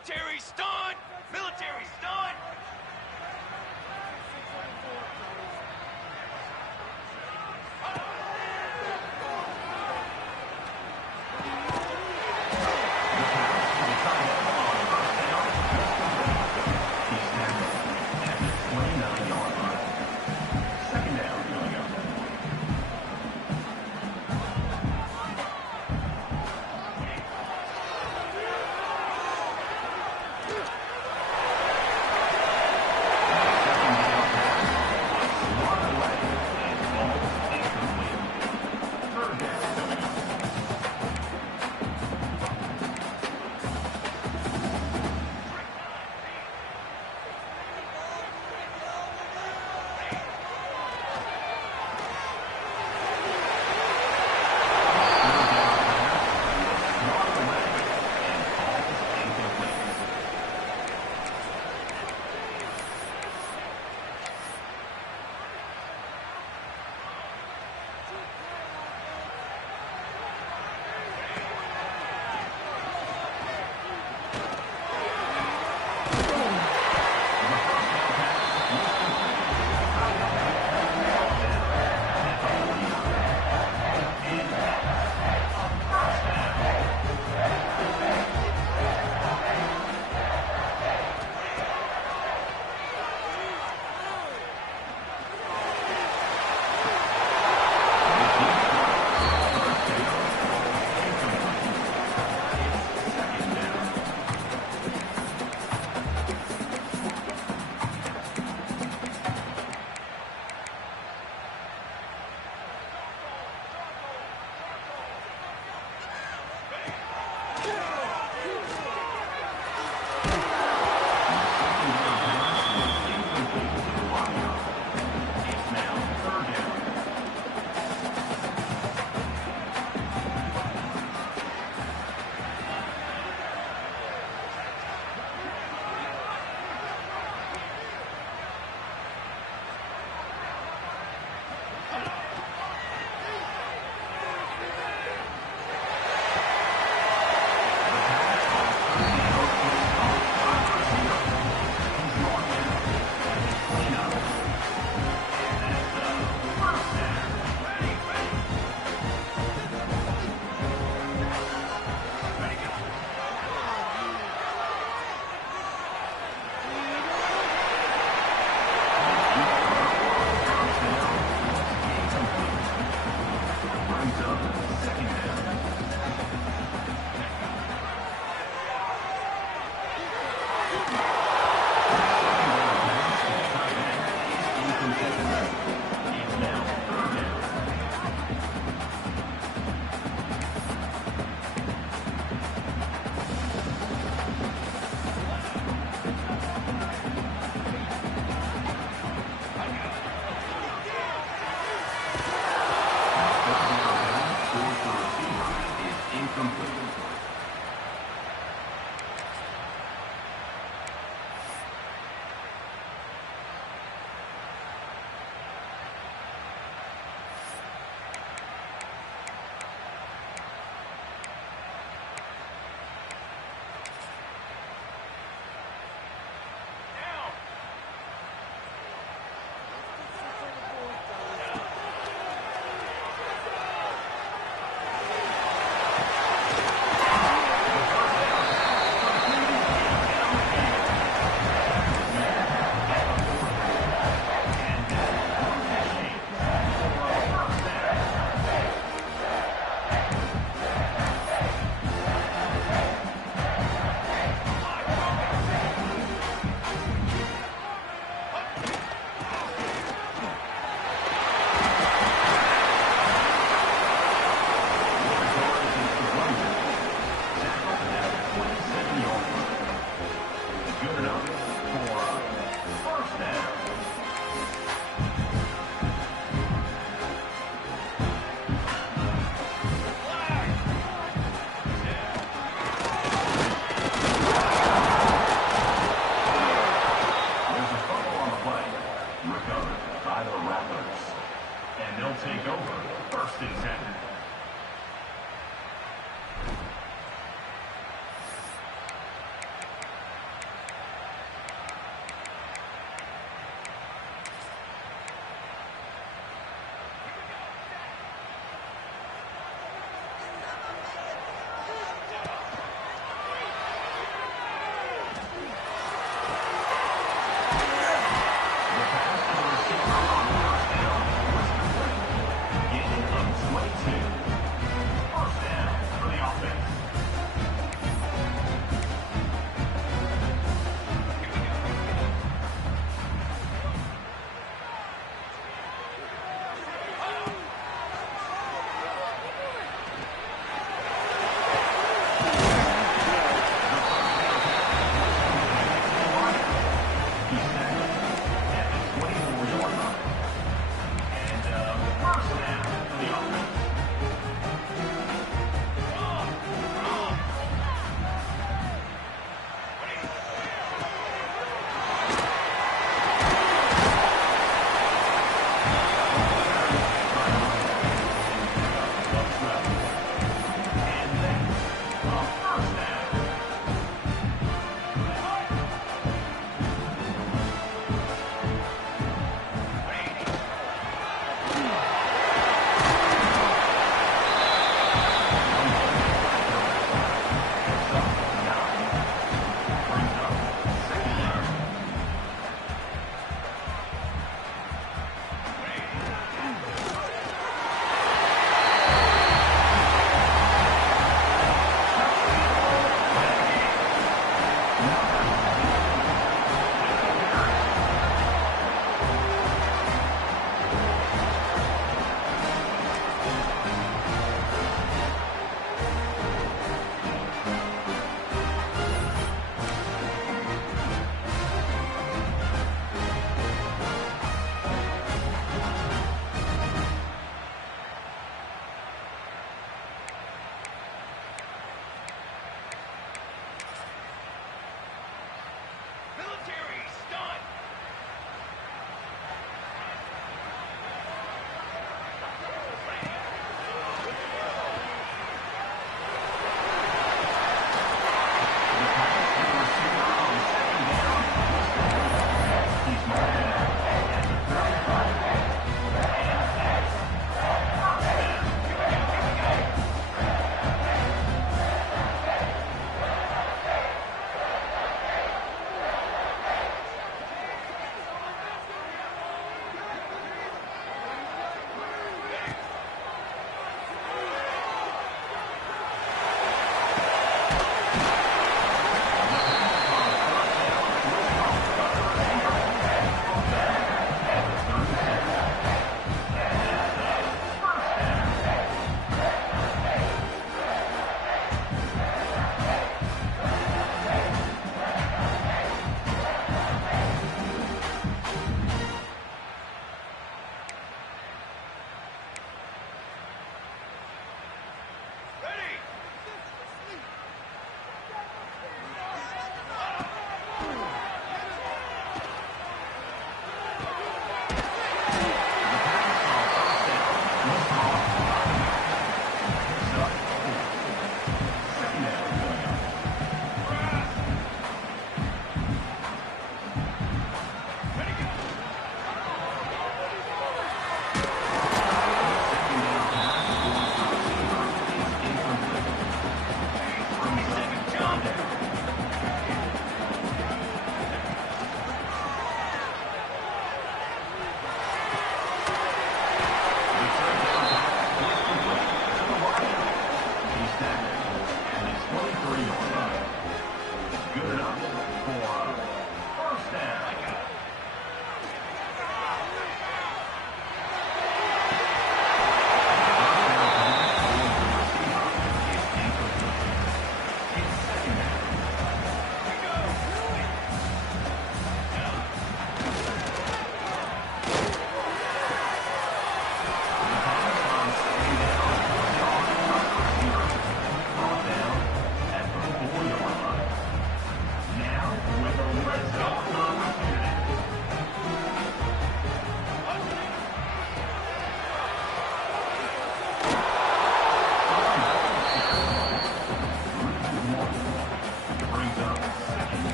Military stun! Military stun!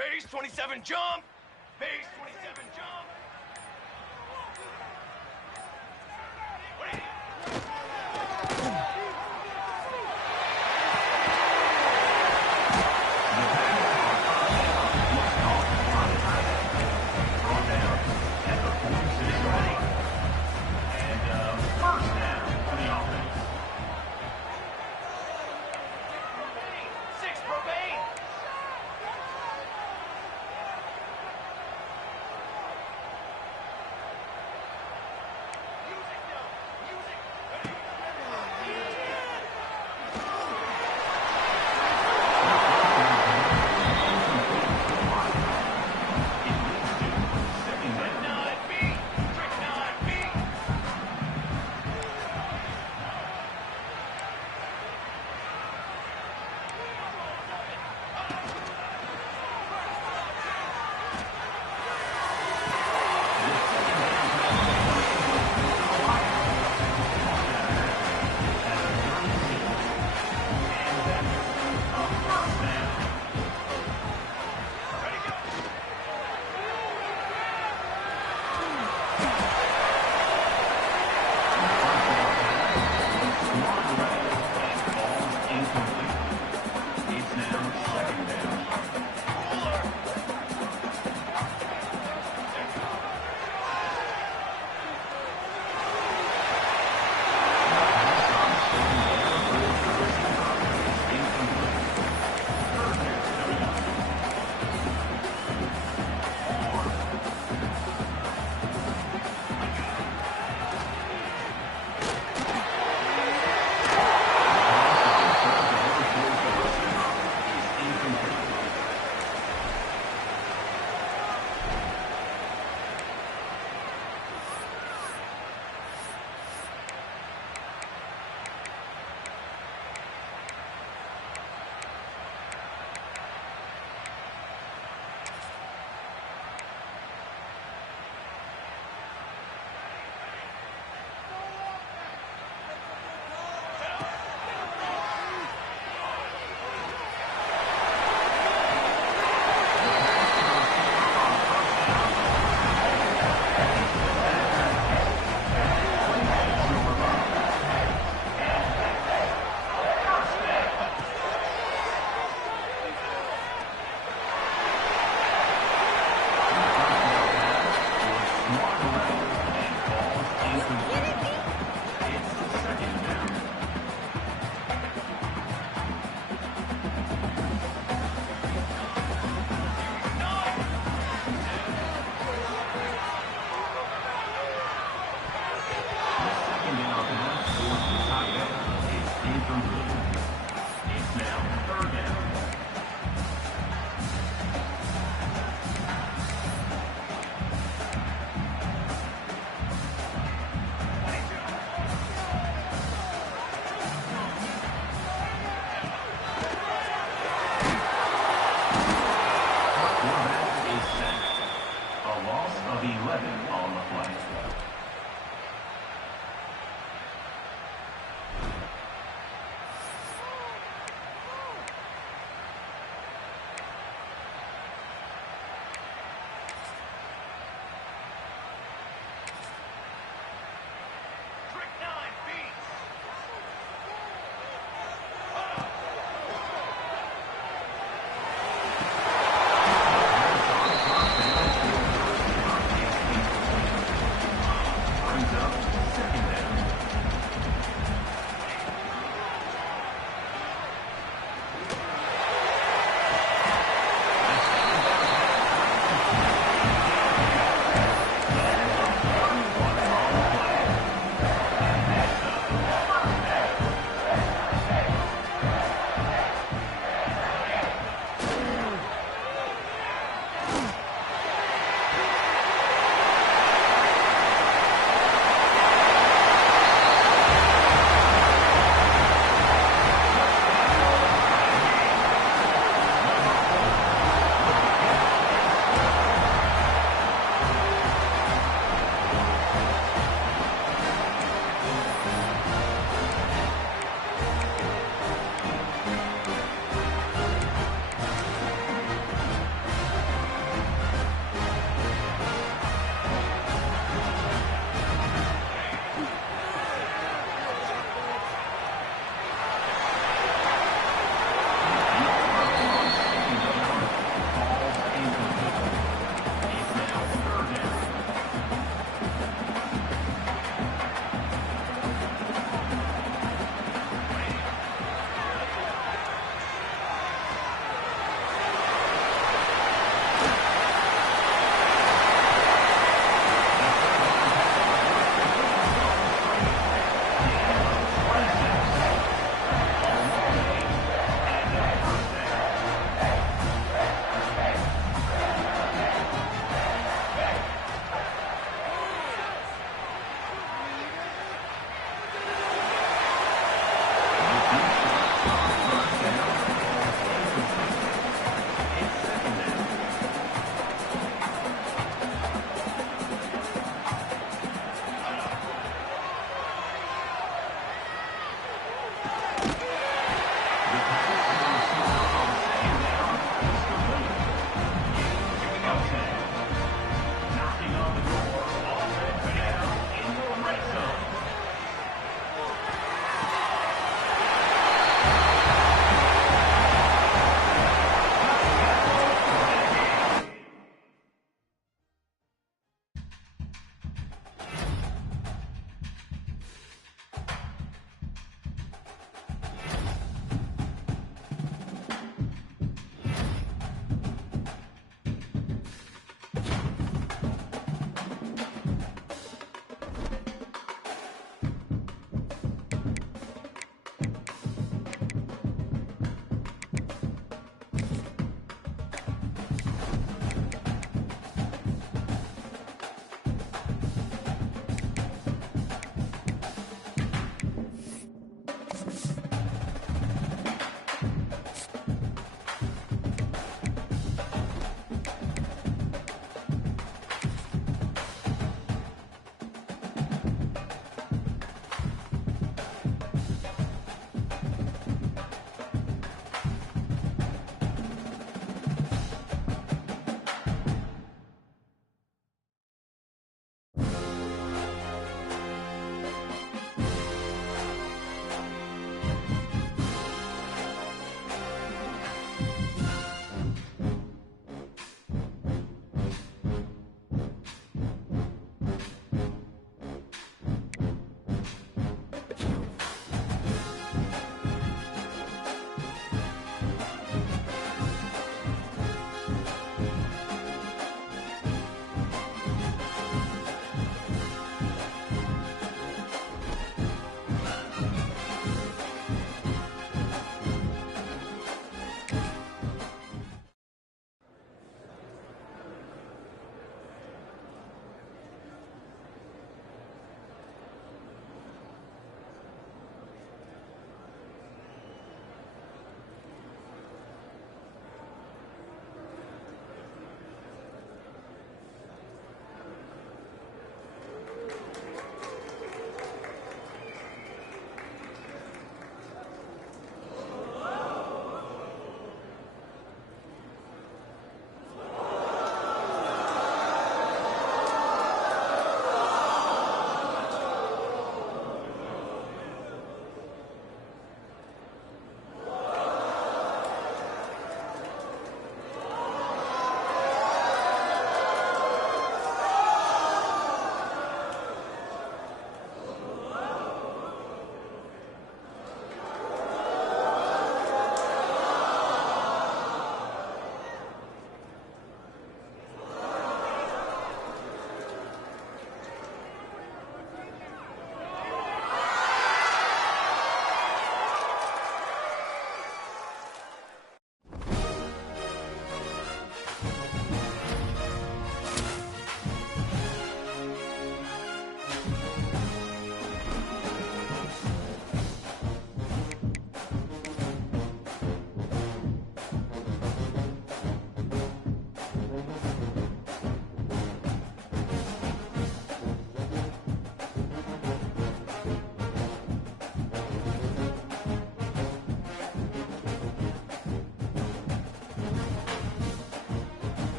Base 27, jump! Base 27, jump! Wait.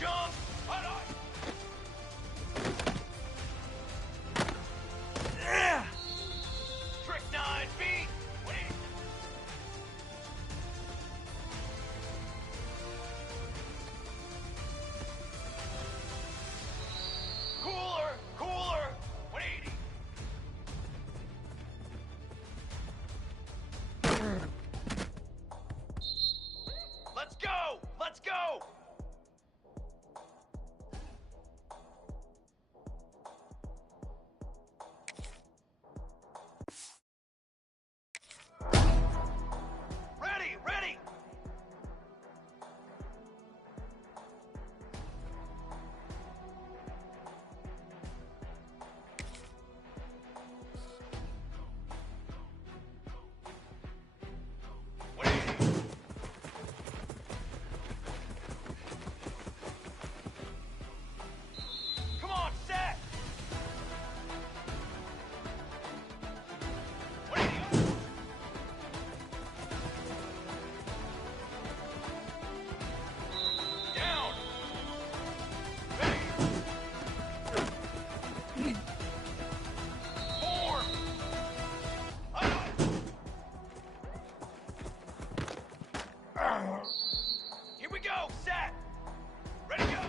jump! Hot on! Trick 9 feet! Wait! Cooler! Cooler! 180! Let's go! Let's go! Ready! Ready! Come on, set! Down! Ready! Form! Here we go, set! Ready, go!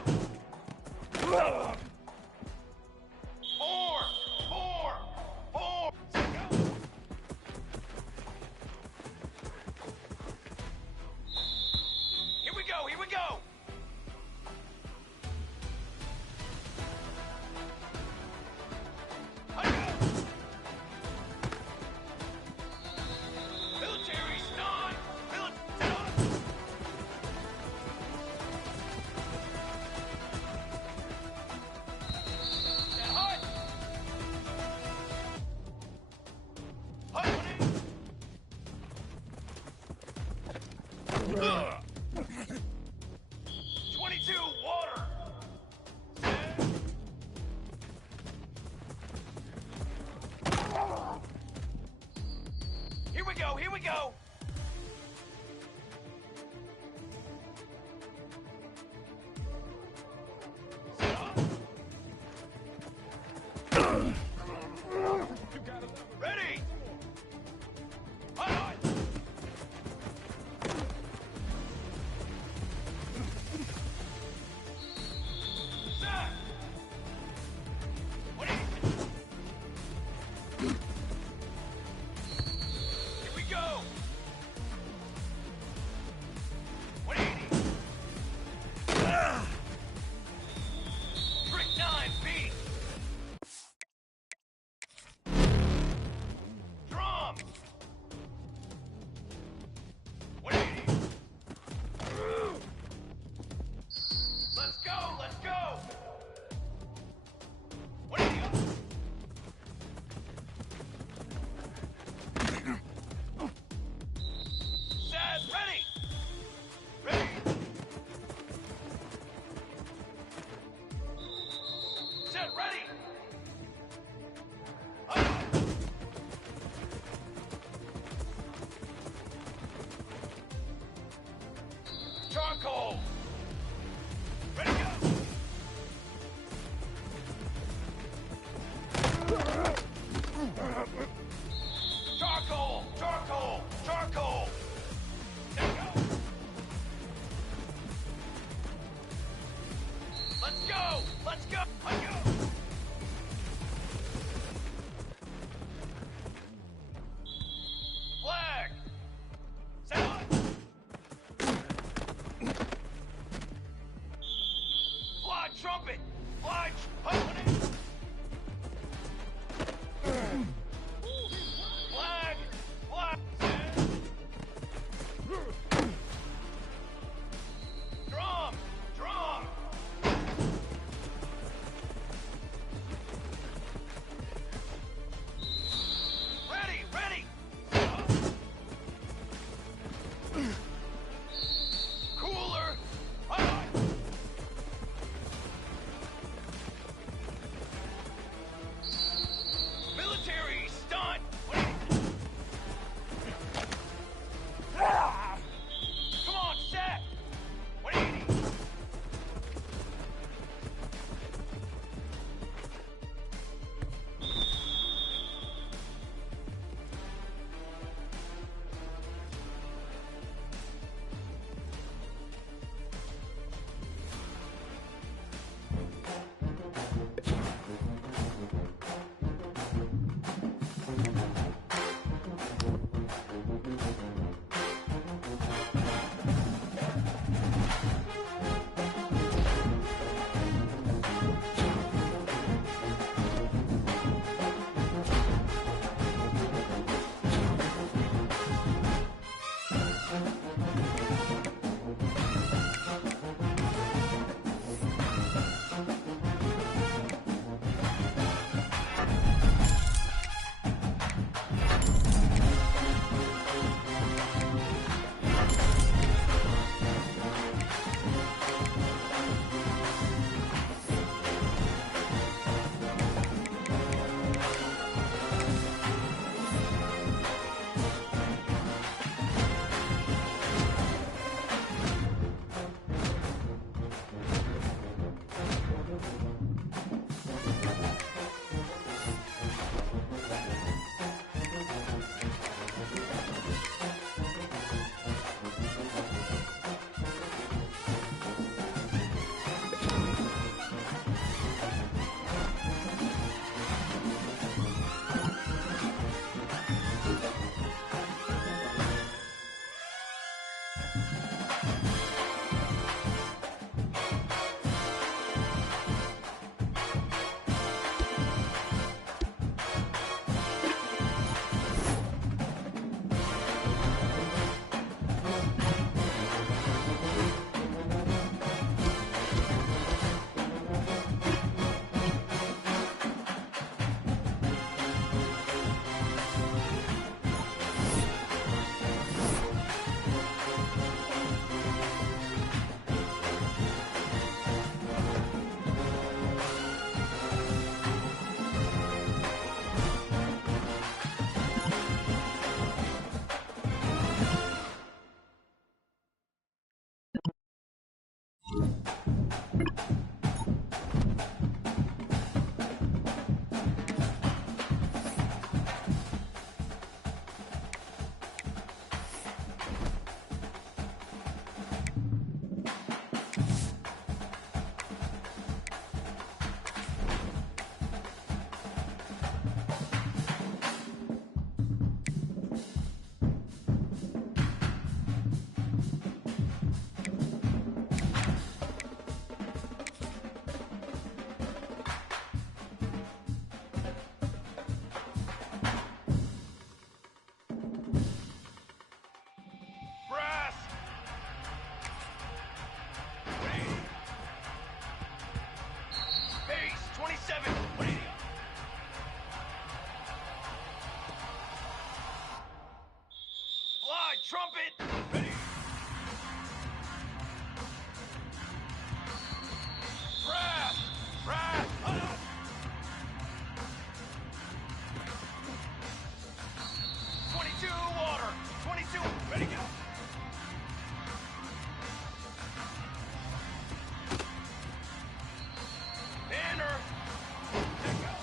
Form! Form! Form! Set, go! Here we go, here we go! Military stun! Set hut! Hut 22 water! Set. Here we go, here we go! Set up. Ready! Hot! Set! What is it? Here we go! 180! Trick 9 feet! Drum! 180! Let's go! Let's go! 180! Set! Ready! Ready! Set! Ready! Up! Charcoal! Ready, go! Charcoal! Charcoal! Charcoal! There we go! Let's go! Let's go! Let's go! Flag! Set up! Fly trumpet! Fly trumpet! Flag! Flag! Set. Drum! Drum! Ready! Ready! Set up. Cooler! Hot! Brass! Base 27! Fly, trumpet! Ready! Brass! Brass! 22 water! 22! Ready, go! Banner! There go!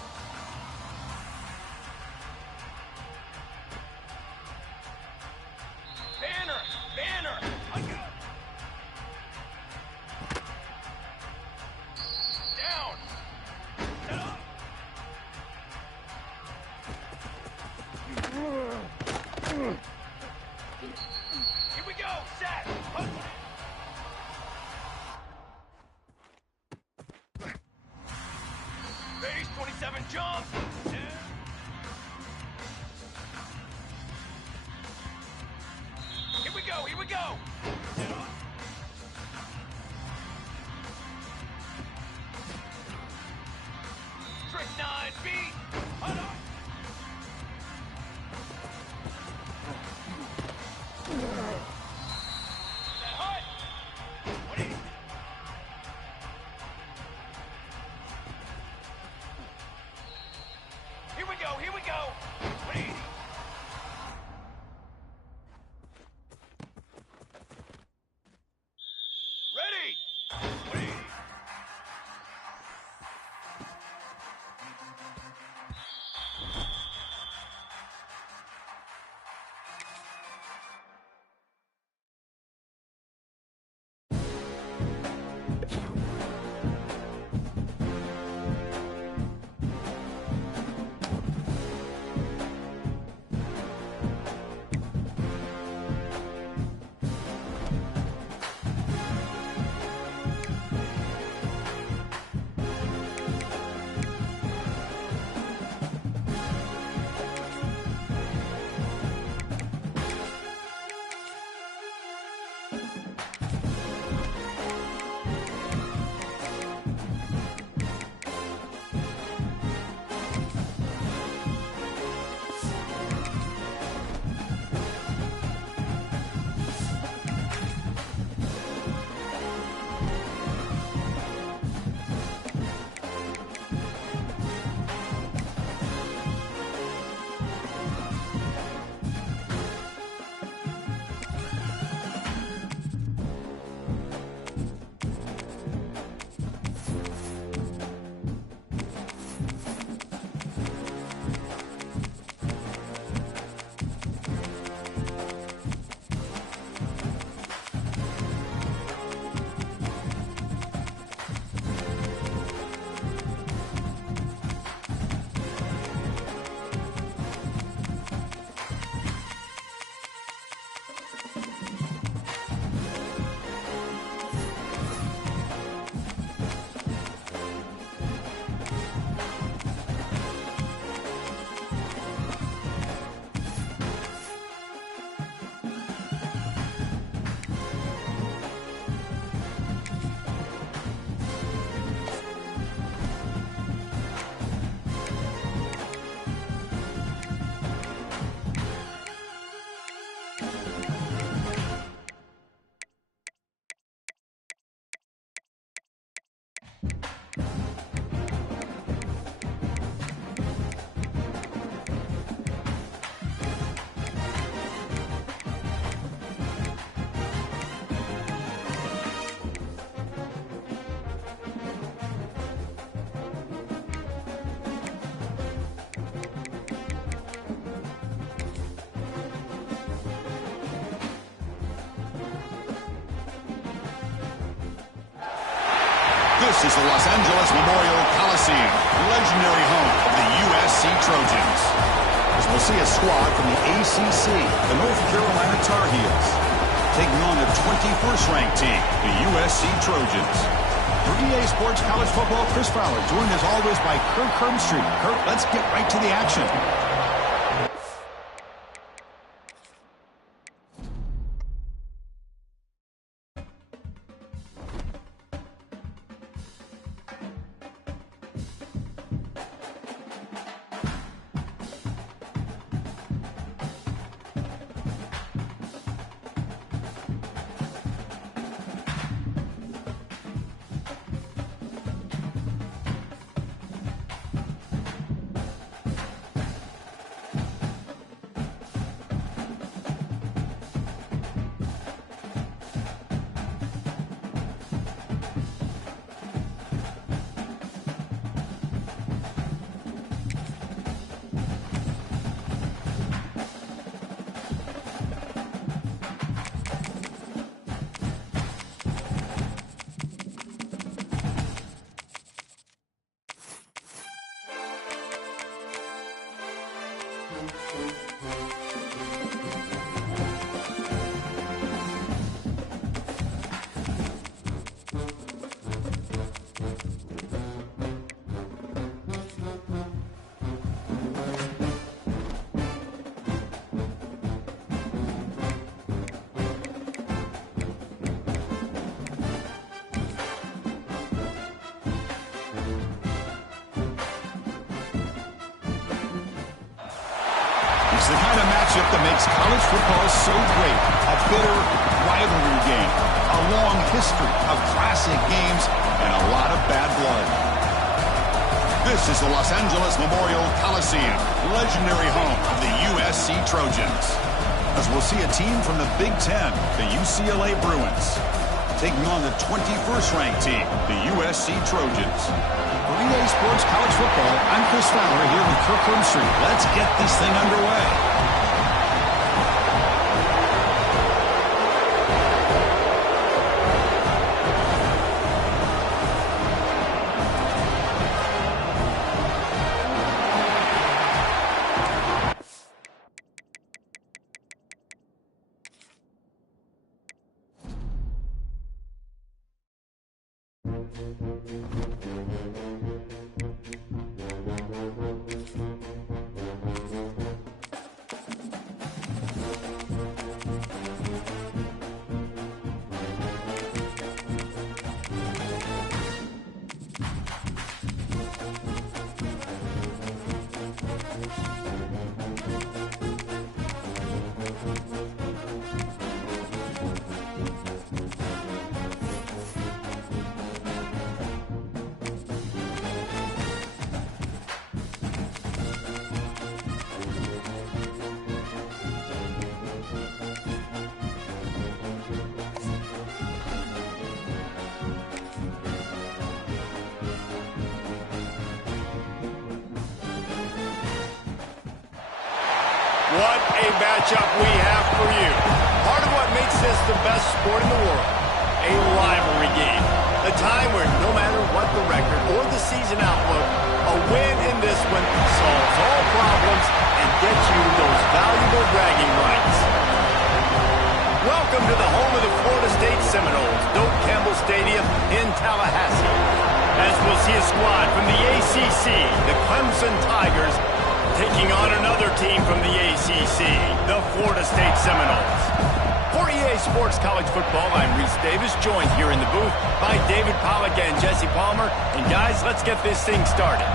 Banner! Banner! I go! Down! Set up! Here we go! Set! Punch it! Base 27 jump! Here we go! Here we go! Trick 9 feet! Hold on! That hut! What is... Here we go! Here we go! What is... Ready! What is... This is the Los Angeles Memorial Coliseum, legendary home of the USC Trojans. As we'll see a squad from the ACC, the North Carolina Tar Heels, taking on the 21st ranked team, the USC Trojans. For EA Sports College Football, Chris Fowler, joined as always by Kirk Herbstreit. Kirk, let's get right to the action. It's the kind of matchup that makes college football so great. A bitter rivalry game, a long history of classic games, and a lot of bad blood. This is the Los Angeles Memorial Coliseum, legendary home of the USC Trojans. As we'll see a team from the Big Ten, the UCLA Bruins, taking on the 21st ranked team, the USC Trojans. For EA Sports College Football, I'm Chris Fowler here with Kirk Herbstreit. Let's get this thing underway. What a matchup we have for you. Part of what makes this the best sport in the world. A rivalry game. A time where no matter what the record or the season outlook, a win in this one solves all problems and gets you those valuable bragging rights. Welcome to the home of the Florida State Seminoles, Doak Campbell Stadium in Tallahassee. As we'll see a squad from the ACC, the Clemson Tigers, taking on another team from the ACC, the Florida State Seminoles. For EA Sports College Football, I'm Reese Davis, joined here in the booth by David Pollack and Jesse Palmer. And guys, let's get this thing started.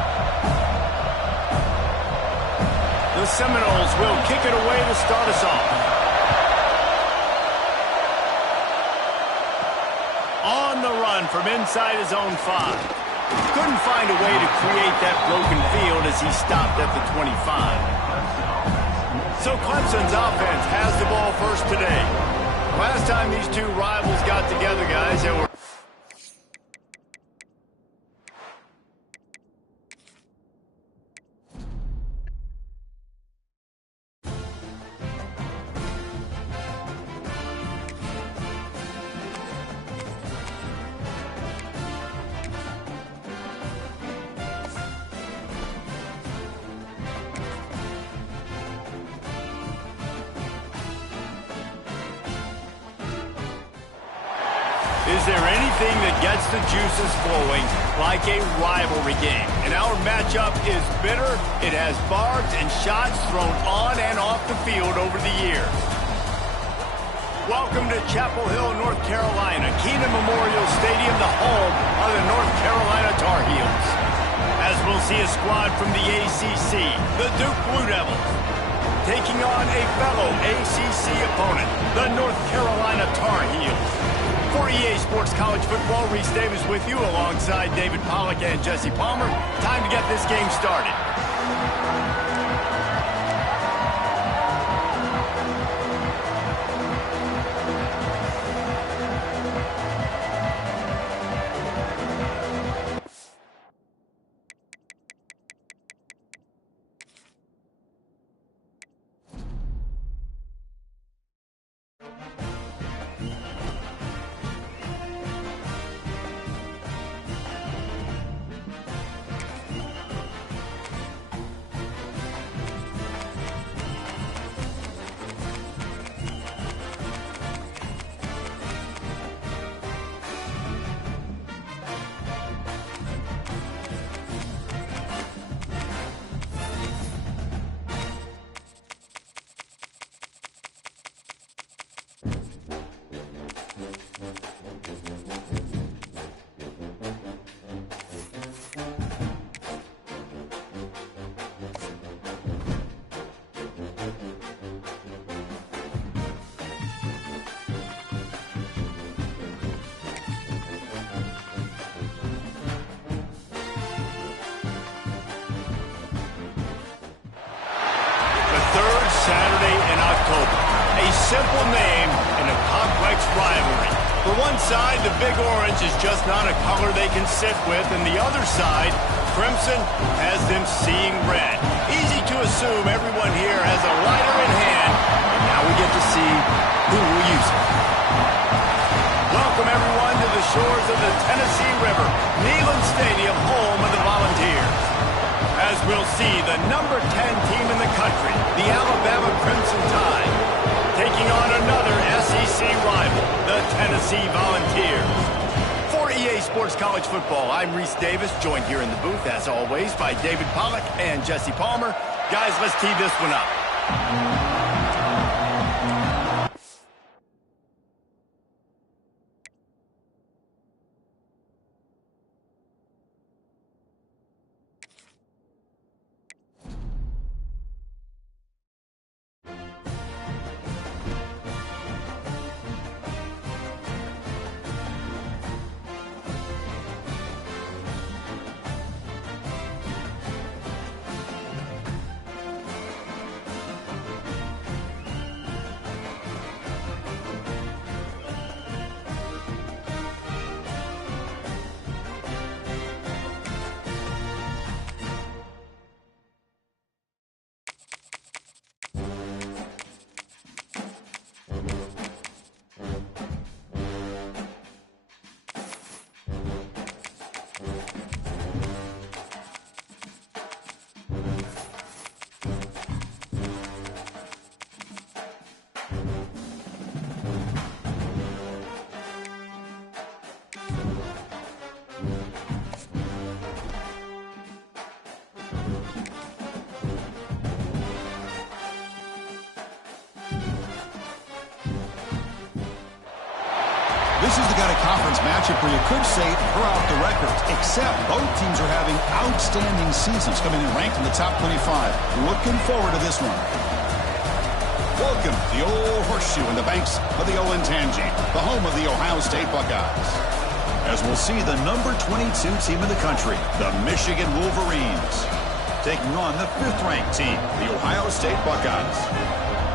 The Seminoles will kick it away to start us off. On the run from inside his own 5. Couldn't find a way to create that broken field as he stopped at the 25. So Clemson's offense has the ball first today. Last time these two rivals got together, guys, there were... Is there anything that gets the juices flowing like a rivalry game? And our matchup is bitter. It has barbs and shots thrown on and off the field over the years. Welcome to Chapel Hill, North Carolina, Keenan Memorial Stadium, the home of the North Carolina Tar Heels. As we'll see a squad from the ACC, the Duke Blue Devils, taking on a fellow ACC opponent, the North Carolina Tar Heels. For EA Sports College Football, Reese Davis with you alongside David Pollack and Jesse Palmer. Time to get this game started. Saturday in October. A simple name and a complex rivalry. For one side, the Big Orange is just not a color they can sit with, and the other side, Crimson, has them seeing red. Easy to assume everyone here has a lighter in hand, and now we get to see who will use it. Welcome everyone to the shores of the Tennessee River, Neyland Stadium, home of the Volunteers. As we'll see, the number 10 team in the country, the Alabama Crimson Tide, taking on another SEC rival, the Tennessee Volunteers. For EA Sports College Football, I'm Reese Davis, joined here in the booth, as always, by David Pollack and Jesse Palmer. Guys, let's tee this one up. This is the kind of conference matchup where you could say throw out the records, except both teams are having outstanding seasons, coming in ranked in the top 25. Looking forward to this one. Welcome to the old horseshoe in the banks of the Olentangy, the home of the Ohio State Buckeyes. As we'll see the number 22 team in the country, the Michigan Wolverines, taking on the 5th-ranked team, the Ohio State Buckeyes.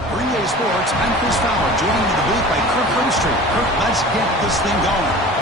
For EA Sports, I'm Chris Fowler, joined in the booth by Kirk Grimstreet. Kirk, let's get this thing going.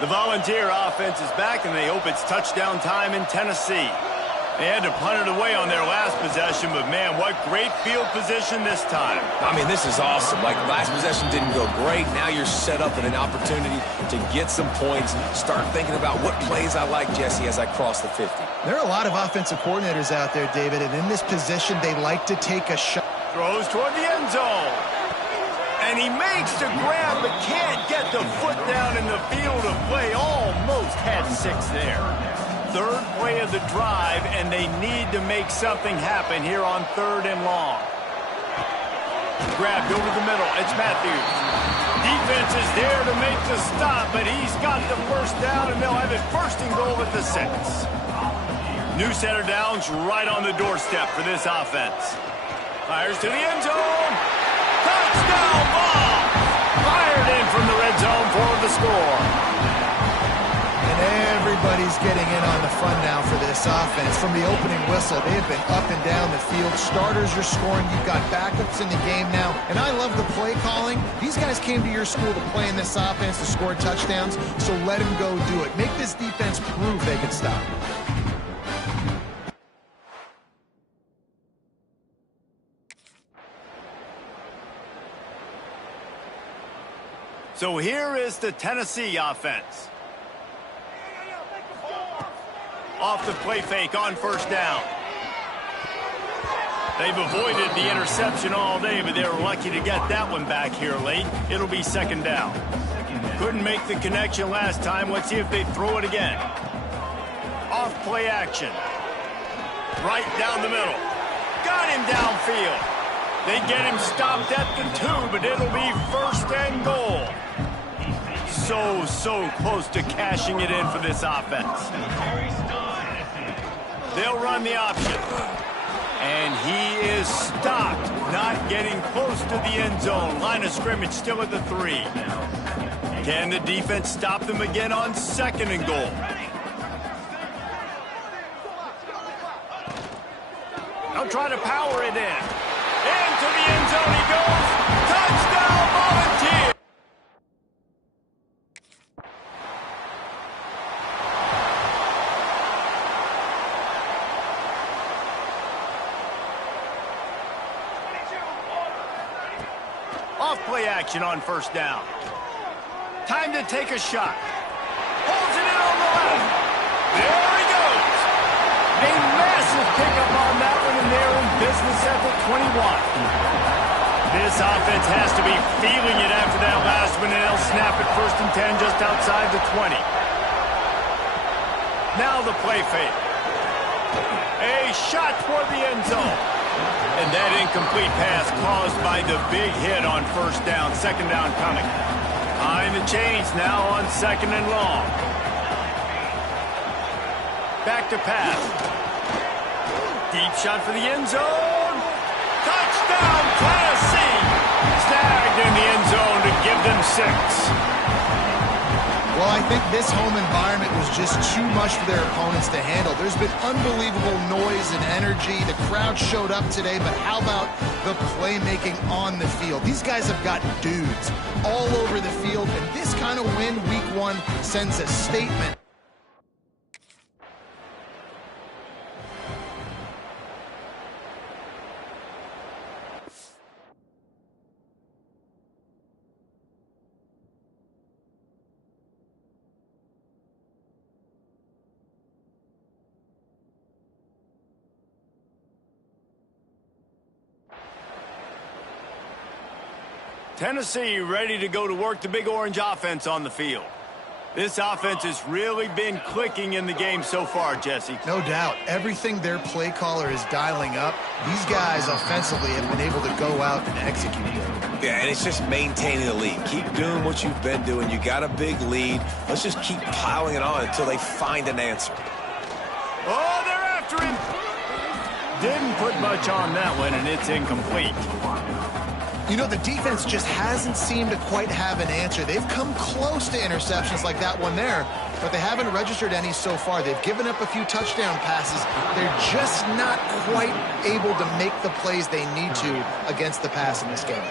The Volunteer offense is back, and they hope it's touchdown time in Tennessee. They had to punt it away on their last possession, but, man, what great field position this time. I mean, this is awesome. Like, last possession didn't go great. Now you're set up with an opportunity to get some points. Start thinking about what plays I like, Jesse, as I cross the 50. There are a lot of offensive coordinators out there, David, and in this position, they like to take a shot. Throws toward the end zone. And he makes the grab, but can't get the foot down in the field of play. Almost had 6 there. Third play of the drive, and they need to make something happen here on 3rd and long. Grabbed over the middle. It's Matthews. Defense is there to make the stop, but he's got the first down, and they'll have it 1st and goal at the 6. New set of downs right on the doorstep for this offense. Fires to the end zone. Touchdown ball! Fired in from the red zone for the score. And everybody's getting in on the fun now for this offense. From the opening whistle, they have been up and down the field. Starters are scoring. You've got backups in the game now. And I love the play calling. These guys came to your school to play in this offense to score touchdowns, so let them go do it. Make this defense prove they can stop. So here is the Tennessee offense. Off the play fake on 1st down. They've avoided the interception all day, but they were lucky to get that one back here late. It'll be 2nd down. Couldn't make the connection last time. Let's see if they throw it again. Off play action. Right down the middle. Got him downfield. They get him stopped at the 2, but it'll be 1st and goal. So close to cashing it in for this offense. They'll run the option. And he is stopped, not getting close to the end zone. Line of scrimmage still at the 3. Can the defense stop them again on 2nd and goal? They'll try to power it in. Into the end zone he goes. Touchdown, Volunteer! Off play action on 1st down. Time to take a shot. Holds it in on the left. There he goes. A massive pickup on that one, and they're in business at the 21. This offense has to be feeling it after that last one, and they'll snap it 1st and 10 just outside the 20. Now the play fake. A shot toward the end zone. And that incomplete pass caused by the big hit on 1st down. 2nd down coming. Behind the chains now on 2nd and long. Back to pass. Deep shot for the end zone. Touchdown, Tennessee! Snagged in the end zone to give them 6. Well, I think this home environment was just too much for their opponents to handle. There's been unbelievable noise and energy. The crowd showed up today, but how about the playmaking on the field? These guys have got dudes all over the field, and this kind of win week 1 sends a statement. Tennessee ready to go to work the Big Orange offense on the field. This offense has really been clicking in the game so far, Jesse. No doubt. Everything their play caller is dialing up, these guys offensively have been able to go out and execute it. Yeah, and it's just maintaining the lead. Keep doing what you've been doing. You got a big lead. Let's just keep piling it on until they find an answer. Oh, they're after him. Didn't put much on that one, and it's incomplete. You know, the defense just hasn't seemed to quite have an answer. They've come close to interceptions like that one there, but they haven't registered any so far. They've given up a few touchdown passes. They're just not quite able to make the plays they need to against the pass in this game.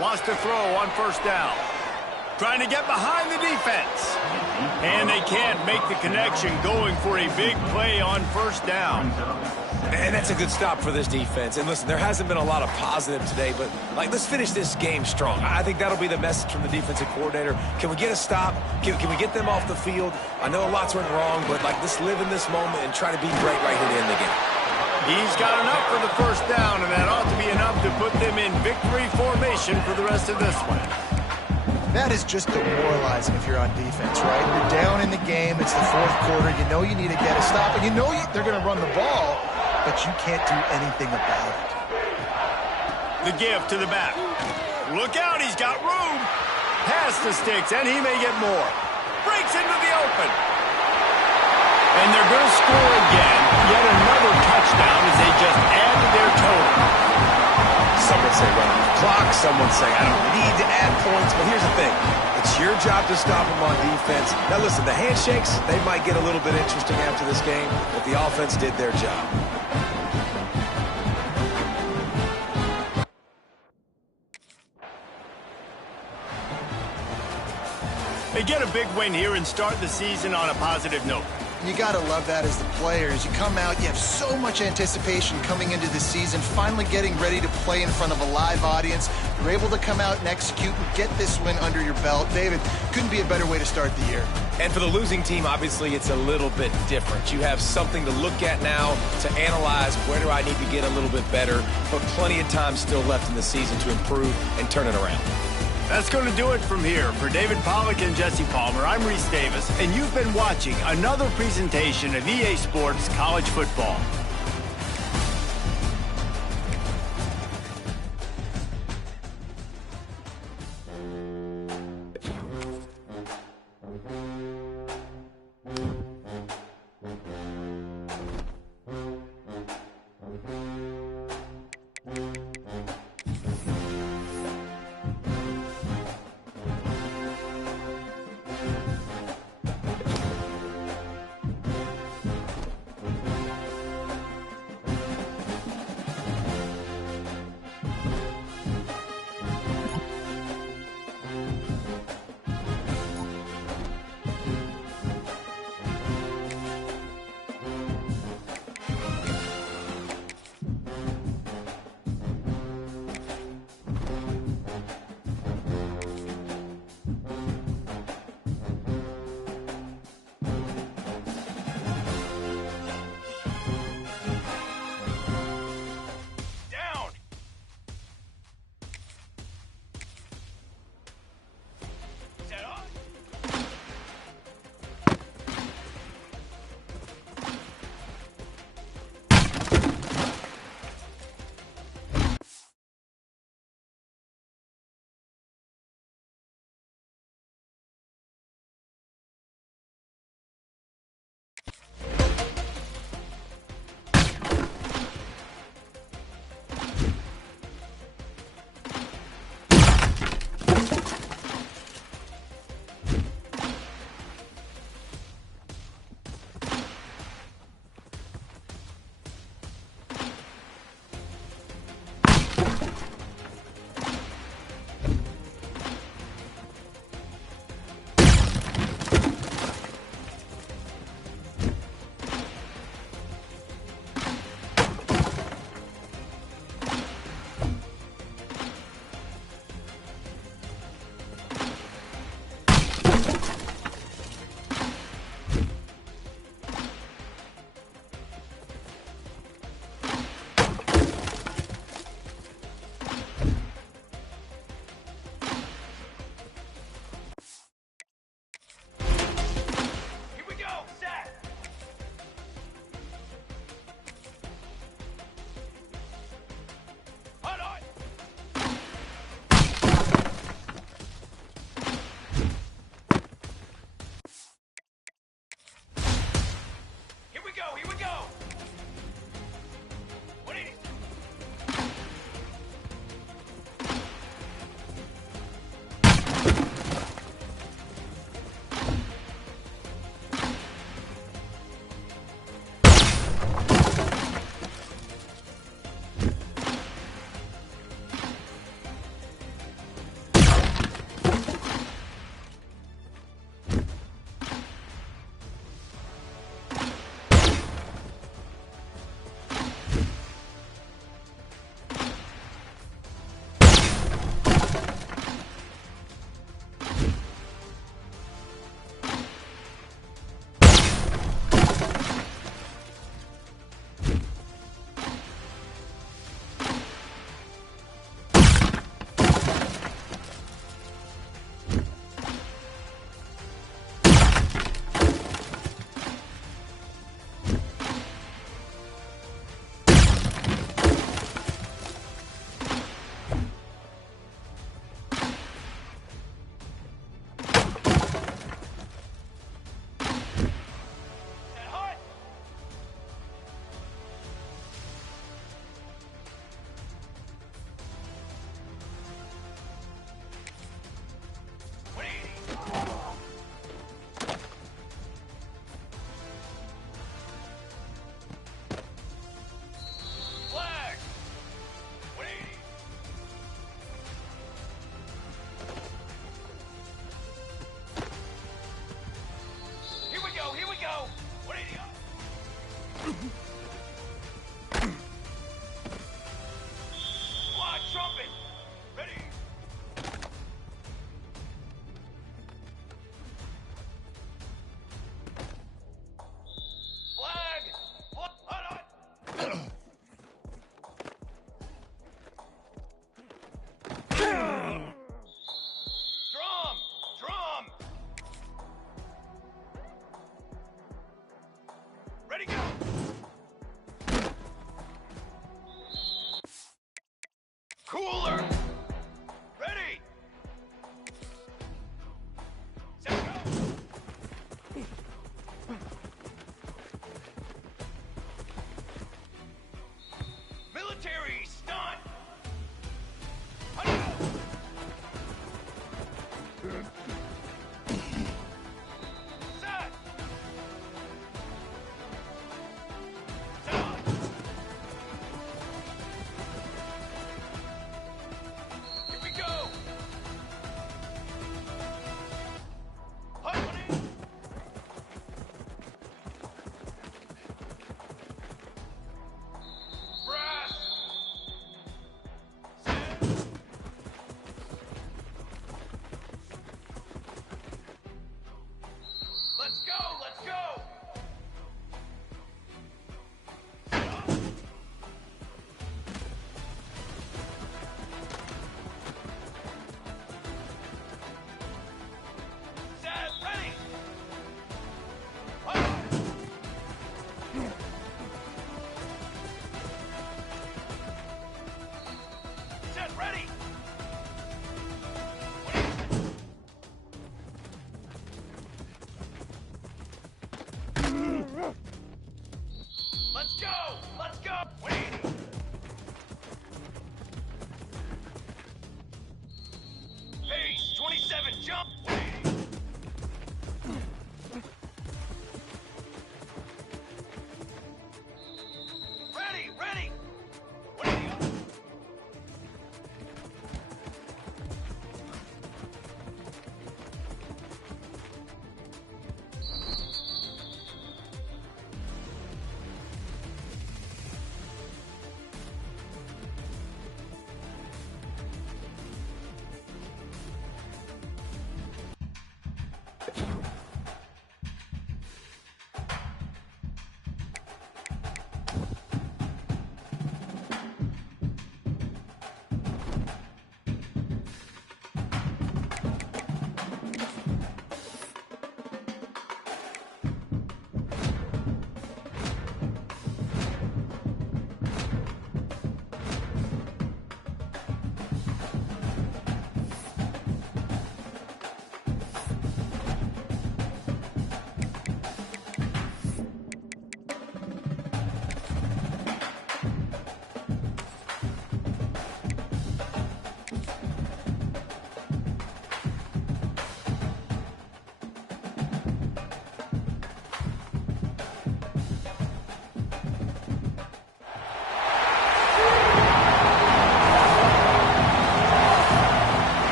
Wants to throw on first down. Trying to get behind the defense. And they can't make the connection, going for a big play on first down. And that's a good stop for this defense. And listen, there hasn't been a lot of positive today, but let's finish this game strong. I think that'll be the message from the defensive coordinator. Can we get a stop? Can we get them off the field? I know a lot's went wrong, but let's live in this moment and try to be great right here to end the game. He's got enough for the first down, and that ought to be enough to put them in victory formation for the rest of this one. That is just demoralizing if you're on defense, right? You're down in the game. It's the fourth quarter. You know you need to get a stop, and you know they're going to run the ball, but you can't do anything about it. The give to the back. Look out, he's got room. Pass the sticks, and he may get more. Breaks into the open. And they're going to score again. Yet another touchdown as they just add to their total. Some would say run the clock. Some would say I don't need to add points. But here's the thing. It's your job to stop them on defense. Now, listen, the handshakes, they might get a little bit interesting after this game, but the offense did their job. They get a big win here and start the season on a positive note. You got to love that as the players. You come out, you have so much anticipation coming into the season, finally getting ready to play in front of a live audience. You're able to come out and execute and get this win under your belt. David, couldn't be a better way to start the year. And for the losing team, obviously, it's a little bit different. You have something to look at now to analyze where do I need to get a little bit better, but plenty of time still left in the season to improve and turn it around. That's going to do it from here. For David Pollack and Jesse Palmer, I'm Reese Davis, and you've been watching another presentation of EA Sports College Football.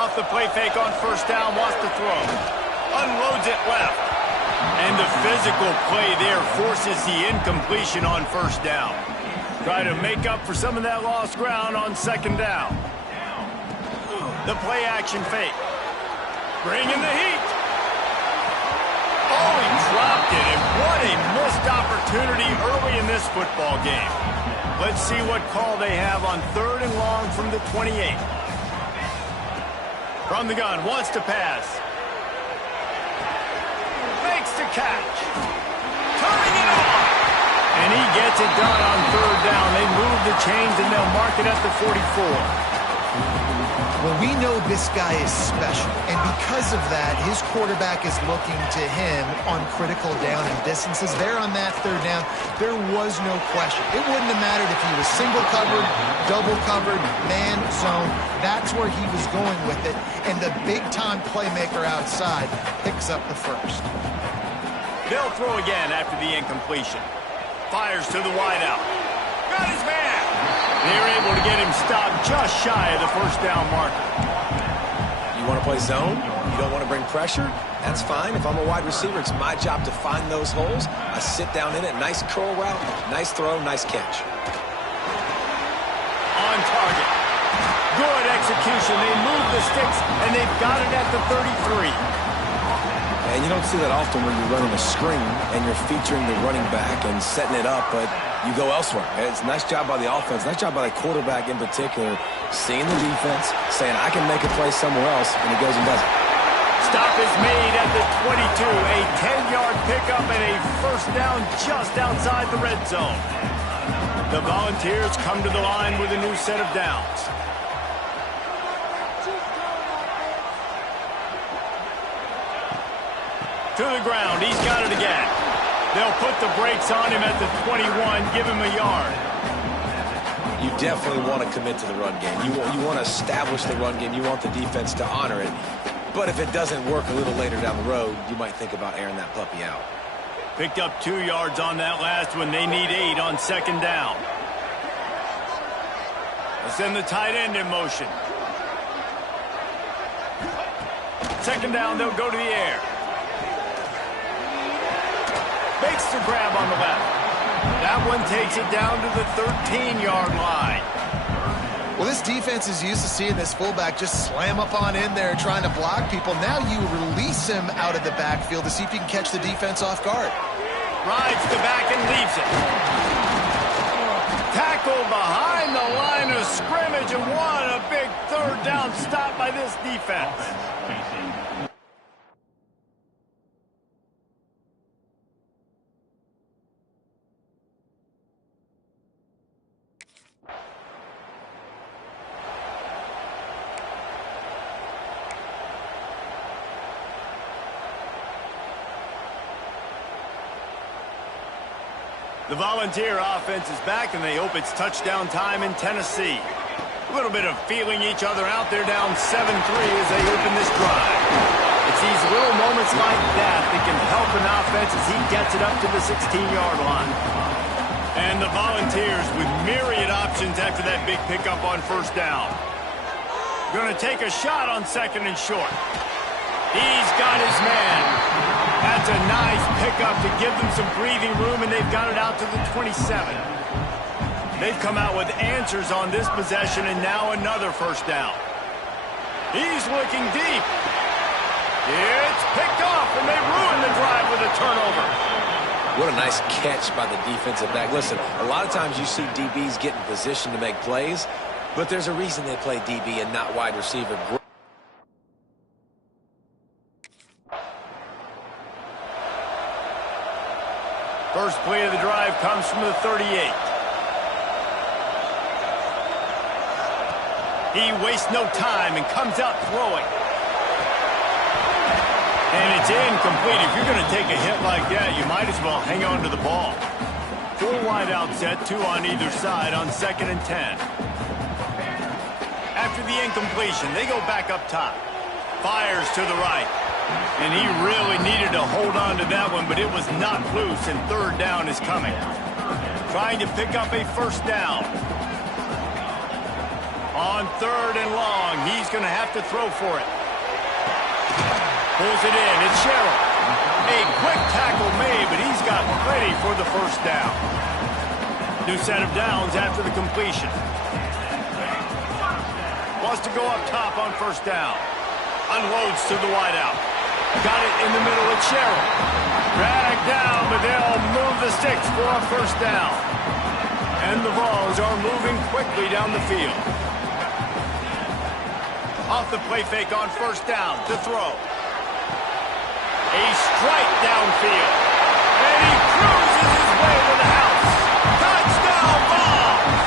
Off the play fake on first down, wants to throw. Unloads it left. And the physical play there forces the incompletion on first down. Try to make up for some of that lost ground on second down. The play action fake. Bringing the heat. Oh, he dropped it, and what a missed opportunity early in this football game. Let's see what call they have on 3rd and long from the 28. From the gun, wants to pass. Makes the catch. Turning it on. And he gets it done on 3rd down. They move the chains, and they'll mark it at the 44. Well, we know this guy is special, and because of that, his quarterback is looking to him on critical down and distances. There on that 3rd down, there was no question. It wouldn't have mattered if he was single covered, double covered, man, zone. That's where he was going with it, and the big-time playmaker outside picks up the first. They'll throw again after the incompletion. Fires to the wideout. Got his man. They're able to get him stopped just shy of the first down marker. You want to play zone? You don't want to bring pressure? That's fine. If I'm a wide receiver, it's my job to find those holes. I sit down in it. Nice curl route, nice throw, nice catch. On target. Good execution. They move the sticks, and they've got it at the 33. And you don't see that often when you're running a screen and you're featuring the running back and setting it up, but you go elsewhere. It's a nice job by the offense, nice job by the quarterback in particular, seeing the defense, saying, I can make a play somewhere else, and he goes and does it. Stop is made at the 22. A 10-yard pickup and a first down just outside the red zone. The Volunteers come to the line with a new set of downs. To the ground. He's got it again. They'll put the brakes on him at the 21, give him a yard. You definitely want to commit to the run game. You want to establish the run game. You want the defense to honor it. But if it doesn't work a little later down the road, you might think about airing that puppy out. Picked up 2 yards on that last one. They need 8 on second down. Let's send the tight end in motion. Second down, they'll go to the air. Makes the grab on the left. That one takes it down to the 13-yard line. Well, this defense is used to seeing this fullback just slam up on in there trying to block people. Now you release him out of the backfield to see if you can catch the defense off guard. Rides the back and leaves it. Tackled behind the line of scrimmage, and what a big third down stop by this defense. The Volunteer offense is back, and they hope it's touchdown time in Tennessee. A little bit of feeling each other out. They're down 7-3 as they open this drive. It's these little moments like that that can help an offense as he gets it up to the 16-yard line. And the Volunteers with myriad options after that big pickup on first down. Going to take a shot on second and short. He's got his man. That's a nice pickup to give them some breathing room, and they've got it out to the 27. They've come out with answers on this possession, and now another first down. He's looking deep. It's picked off, and they ruin the drive with a turnover. What a nice catch by the defensive back. Listen, a lot of times you see DBs get in position to make plays, but there's a reason they play DB and not wide receiver. First play of the drive comes from the 38. He wastes no time and comes out throwing. And it's incomplete. If you're going to take a hit like that, you might as well hang on to the ball. 4 wide out set, 2 on either side on second and 10. After the incompletion, they go back up top. Fires to the right. And he really needed to hold on to that one, but it was not loose, and third down is coming. Trying to pick up a first down. On third and long, he's going to have to throw for it. Pulls it in. It's Sherrill. A quick tackle made, but he's got plenty for the first down. New set of downs after the completion. Wants to go up top on first down. Unloads to the wideout. Got it in the middle with Sherrill. Dragged down, but they'll move the sticks for a first down. And the Vols are moving quickly down the field. Off the play fake on first down to throw. A strike downfield. And he cruises his way to the house. Touchdown, Vols!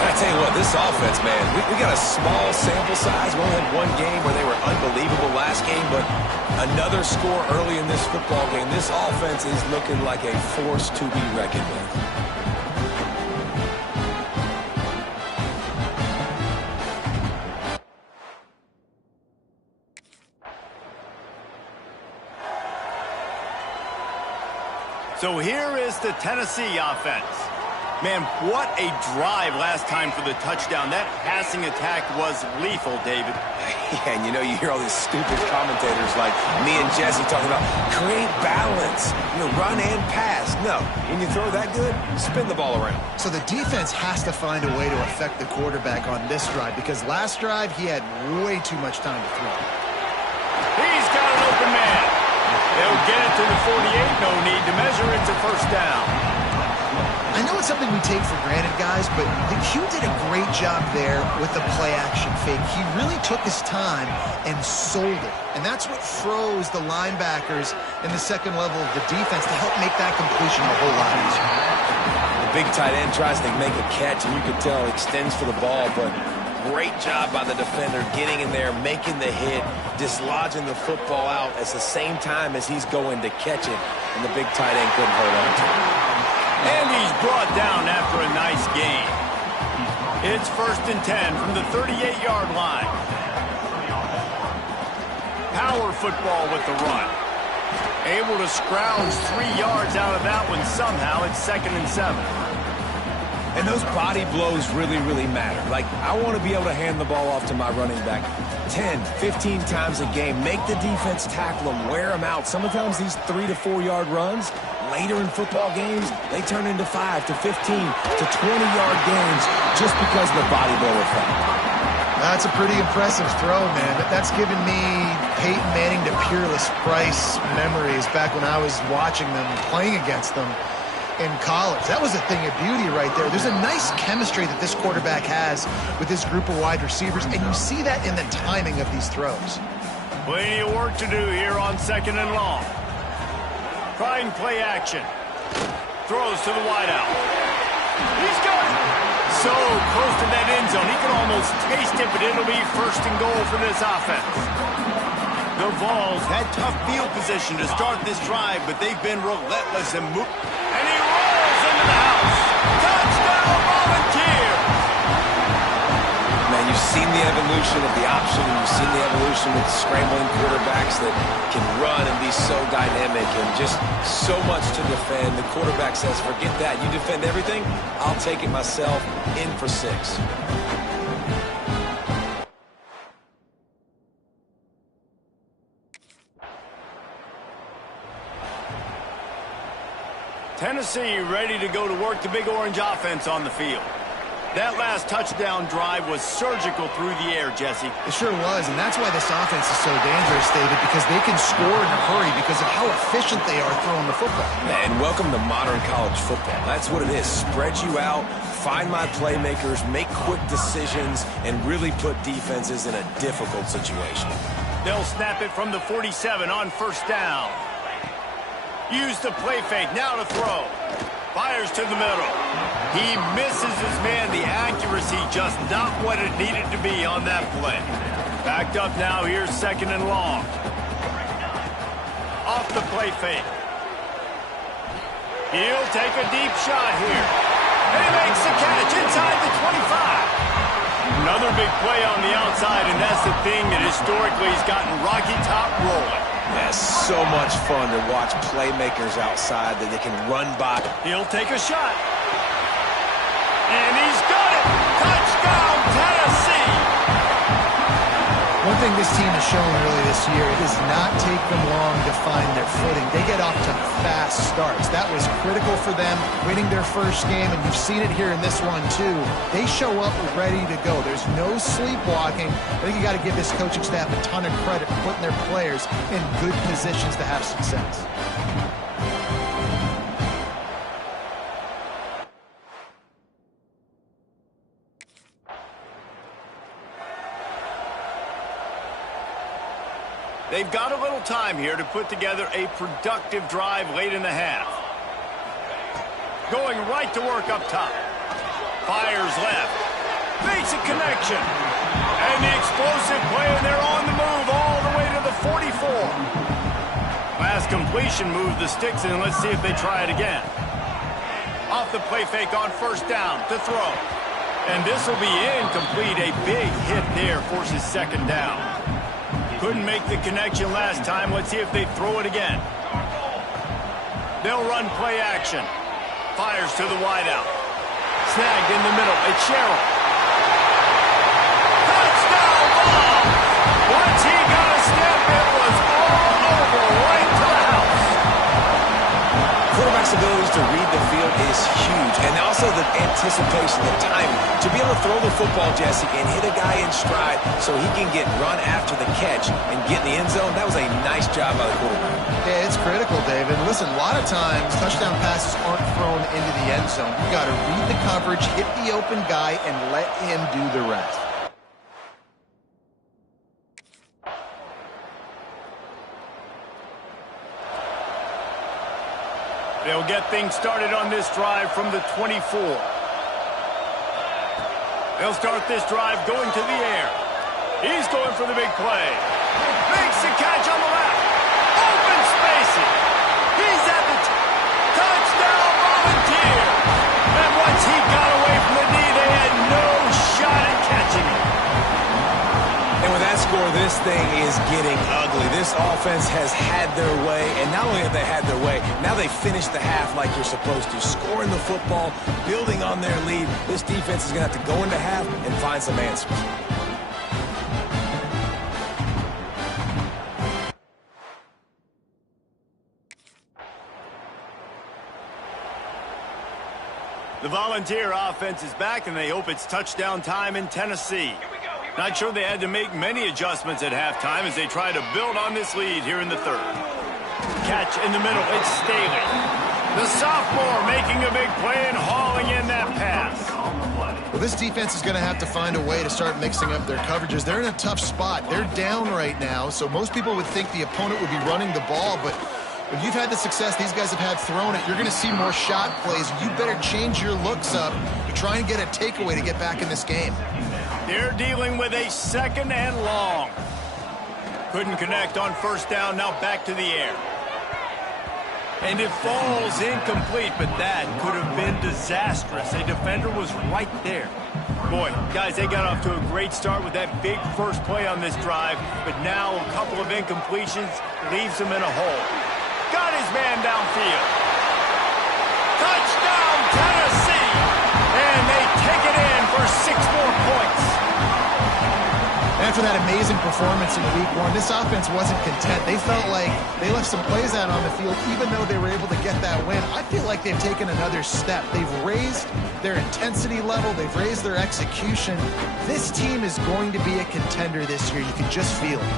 I tell you what, this offense, man, we got a small sample size. We only had one game where they were unbelievable last game, but another score early in this football game. This offense is looking like a force to be reckoned with. So here is the Tennessee offense. Man, what a drive last time for the touchdown. That passing attack was lethal, David. Yeah, and you hear all these stupid commentators like me and Jesse talking about create balance, run and pass. No, when you throw that good, spin the ball around. So the defense has to find a way to affect the quarterback on this drive because last drive he had way too much time to throw. He's got an open man. They'll get it to the 48. No need to measure it to first down. I know it's something we take for granted, guys, but Q did a great job there with the play-action fake. He really took his time and sold it. And that's what froze the linebackers in the second level of the defense to help make that completion a whole lot easier. The big tight end tries to make a catch, and you can tell he extends for the ball, but great job by the defender getting in there, making the hit, dislodging the football out at the same time as he's going to catch it, and the big tight end couldn't hold on to it. And he's brought down after a nice gain. It's 1st and 10 from the 38-yard line. Power football with the run. Able to scrounge 3 yards out of that one somehow. It's 2nd and 7. And those body blows really, really matter. Like, I want to be able to hand the ball off to my running back 10, 15 times a game. Make the defense tackle them, wear them out. Sometimes these 3 to 4 yard runs, later in football games, they turn into 5 to 15 to 20-yard games just because of the body blow effect. That's a pretty impressive throw, man. That's given me Peyton Manning to Peerless Price memories back when I was watching them, playing against them in college. That was a thing of beauty right there. There's a nice chemistry that this quarterback has with this group of wide receivers, and you see that in the timing of these throws. Plenty of work to do here on 2nd and long. Trying play action. Throws to the wideout. He's got it. So close to that end zone. He can almost taste it, but it'll be 1st and goal for this offense. The Vols had tough field position to start this drive, but they've been relentless and move. And he rolls into the house. Touchdown, Volunteers! Man, you've seen the evolution of the option. You've seen the evolution with scrambling quarterbacks that can run and be so dynamic and just so much to defend. The quarterback says, forget that. You defend everything, I'll take it myself. In for 6. Tennessee ready to go to work the Big Orange offense on the field. That last touchdown drive was surgical through the air, Jesse. It sure was, and that's why this offense is so dangerous, David, because they can score in a hurry because of how efficient they are throwing the football. And welcome to modern college football. That's what it is. Spread you out, find my playmakers, make quick decisions, and really put defenses in a difficult situation. They'll snap it from the 47 on 1st down. Use the play fake, now to throw. Fires to the middle. He misses his man. The accuracy just not what it needed to be on that play. Backed up now, here's 2nd and long. Off the play fake. He'll take a deep shot here. And he makes the catch inside the 25. Another big play on the outside, and that's the thing that historically has gotten Rocky Top rolling. Yeah, so much fun to watch playmakers outside that they can run by. He'll take a shot. And he's got it! Touchdown, Tennessee! One thing this team has shown really this year, it does not take them long to find their footing. They get off to fast starts. That was critical for them, winning their first game, and you've seen it here in this one too. They show up ready to go. There's no sleepwalking. I think you got to give this coaching staff a ton of credit for putting their players in good positions to have success. They've got a little time here to put together a productive drive late in the half. Going right to work up top. Fires left. Makes a connection. And the explosive play, and they're on the move all the way to the 44. Last completion moved the sticks, and let's see if they try it again. Off the play fake on 1st down to throw. And this will be incomplete. A big hit there forces 2nd down. Couldn't make the connection last time. Let's see if they throw it again. They'll run play action. Fires to the wideout. Snagged in the middle. It's Sherrill. Touchdown ball! Once he got a step, it was all over, right to the house. Quarterback's ability to read the field is huge, and also the anticipation, the timing. To be able to throw the football, Jesse, and hit a guy in stride so he can get run after the catch and get in the end zone, that was a nice job by the quarterback. Yeah, it's critical, David. Listen, a lot of times touchdown passes aren't thrown into the end zone. You got to read the coverage, hit the open guy, and let him do the rest. They'll get things started on this drive from the 24. They'll start this drive going to the air. He's going for the big play. Makes the catch on the left. Open spaces. He's at the touchdown Volunteer. And once he got away from the knee, they had no shot at catching him. And with that score, this thing is getting ugly. This offense has had their way, and not only have they had their way, now they finished the half like you're supposed to, scoring the football, building on their lead. This defense is going to have to go into half and find some answers. The Volunteer offense is back, and they hope it's touchdown time in Tennessee. Not sure they had to make many adjustments at halftime as they try to build on this lead here in the third. Catch in the middle, it's Staley. The sophomore making a big play and hauling in that pass. Well, this defense is going to have to find a way to start mixing up their coverages. They're in a tough spot. They're down right now, so most people would think the opponent would be running the ball, but when you've had the success these guys have had throwing it, you're going to see more shot plays. You better change your looks up to try and get a takeaway to get back in this game. They're dealing with a second and long. Couldn't connect on first down, now back to the air. And it falls incomplete, but that could have been disastrous. A defender was right there. Boy, guys, they got off to a great start with that big first play on this drive, but now a couple of incompletions leaves them in a hole. Got his man downfield. Touchdown, Tennessee! And they take it in for 6 more points. After that amazing performance in week one, this offense wasn't content. They felt like they left some plays out on the field, even though they were able to get that win. I feel like they've taken another step. They've raised their intensity level. They've raised their execution. This team is going to be a contender this year. You can just feel it.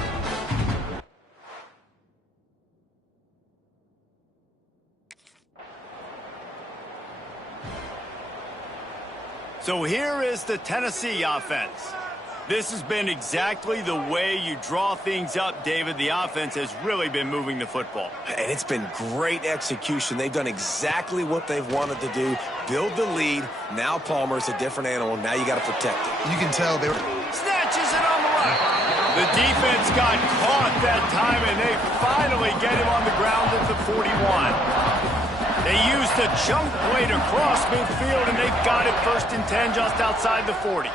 So here is the Tennessee offense. This has been exactly the way you draw things up, David. The offense has really been moving the football. And it's been great execution. They've done exactly what they've wanted to do. Build the lead. Now Palmer's a different animal. Now you got to protect it. You can tell they were... Snatches it on the right. The defense got caught that time, and they finally get him on the ground at the 41. They used the jump play to cross midfield, and they've got it 1st and 10 just outside the 40.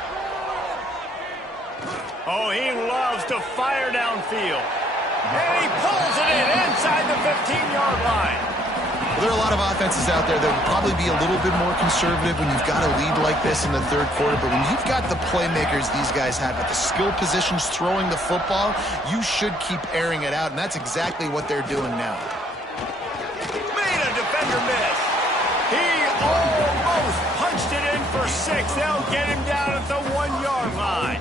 Oh, he loves to fire downfield. And he pulls it in inside the 15-yard line. Well, there are a lot of offenses out there that would probably be a little bit more conservative when you've got a lead like this in the third quarter. But when you've got the playmakers these guys have at the skill positions throwing the football, you should keep airing it out. And that's exactly what they're doing now. Made a defender miss. He almost punched it in for 6. They'll get him down at the 1-yard line.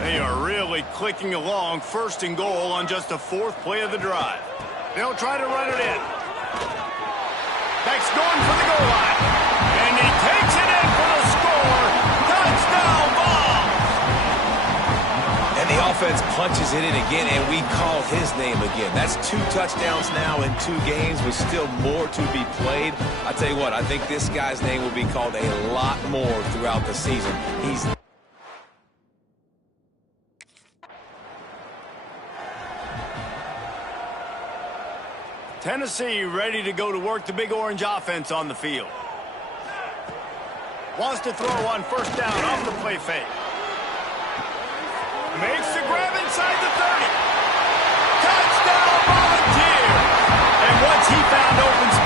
They are really clicking along, 1st and goal on just the 4th play of the drive. They'll try to run it in. Beck's going for the goal line. And he takes it in for the score. Touchdown ball! And the offense punches it in again, and we call his name again. That's 2 touchdowns now in 2 games with still more to be played. I tell you what, I think this guy's name will be called a lot more throughout the season. He's... Tennessee ready to go to work the Big Orange offense on the field. Wants to throw on 1st down off the play fake. Makes the grab inside the 30. Touchdown Volunteer! And once he found open space,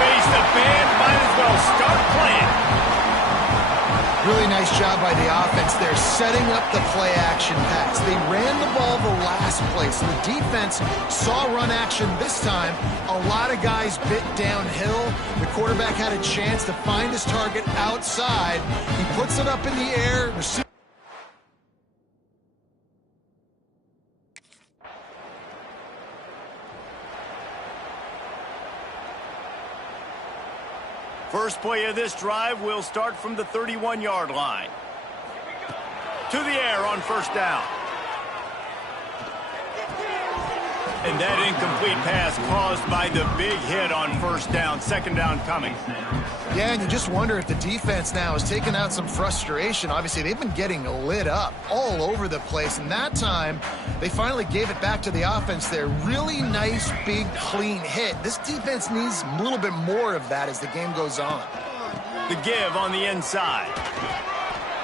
job by the offense there, setting up the play-action pass. They ran the ball the last play, so the defense saw run action this time. A lot of guys bit downhill. The quarterback had a chance to find his target outside. He puts it up in the air. First play of this drive will start from the 31-yard line. To the air on first down. And that incomplete pass caused by the big hit on first down. Second down coming. Yeah, and you just wonder if the defense now is taking out some frustration. Obviously, they've been getting lit up all over the place. And that time, they finally gave it back to the offense there. Really nice, big, clean hit. This defense needs a little bit more of that as the game goes on. The give on the inside.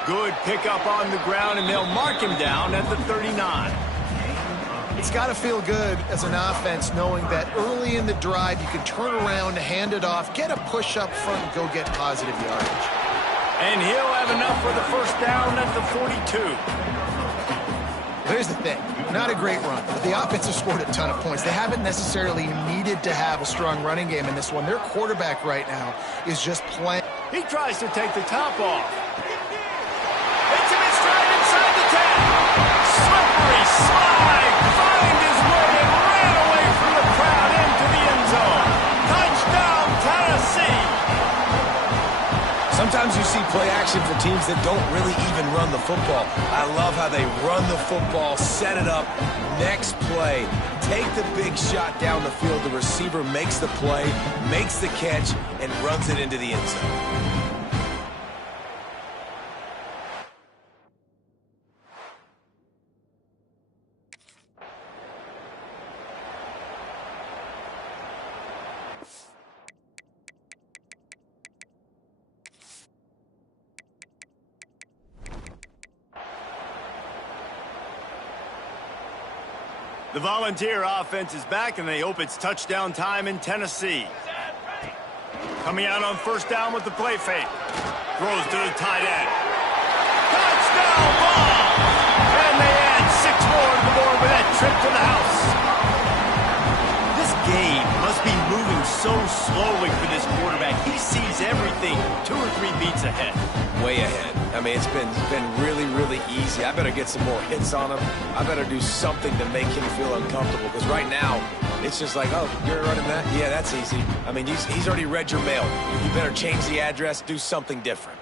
Good pickup on the ground, and they'll mark him down at the 39. It's got to feel good as an offense knowing that early in the drive you can turn around, hand it off, get a push up front, and go get positive yardage. And he'll have enough for the first down at the 42. Here's the thing. Not a great run, but the offense has scored a ton of points. They haven't necessarily needed to have a strong running game in this one. Their quarterback right now is just playing. He tries to take the top off. It's him in stride inside the 10. Slippery slide. Find his way and ran away from the crowd into the end zone. Touchdown, Tennessee. Sometimes you see play action for teams that don't really even run the football. I love how they run the football, set it up, next play, take the big shot down the field. The receiver makes the play, makes the catch, and runs it into the end zone. The Volunteer offense is back, and they hope it's touchdown time in Tennessee. Coming out on first down with the play fake. Throws to the tight end. Touchdown ball! And they add 6 more to the board with that trip to the house. This game must be moving so slowly for this quarterback. He sees everything 2 or 3 beats ahead. Way ahead. I mean, it's been really, really easy. I better get some more hits on him. I better do something to make him feel uncomfortable, because right now, it's just like, oh, you're running that? Yeah, that's easy. I mean, he's already read your mail. You better change the address, do something different.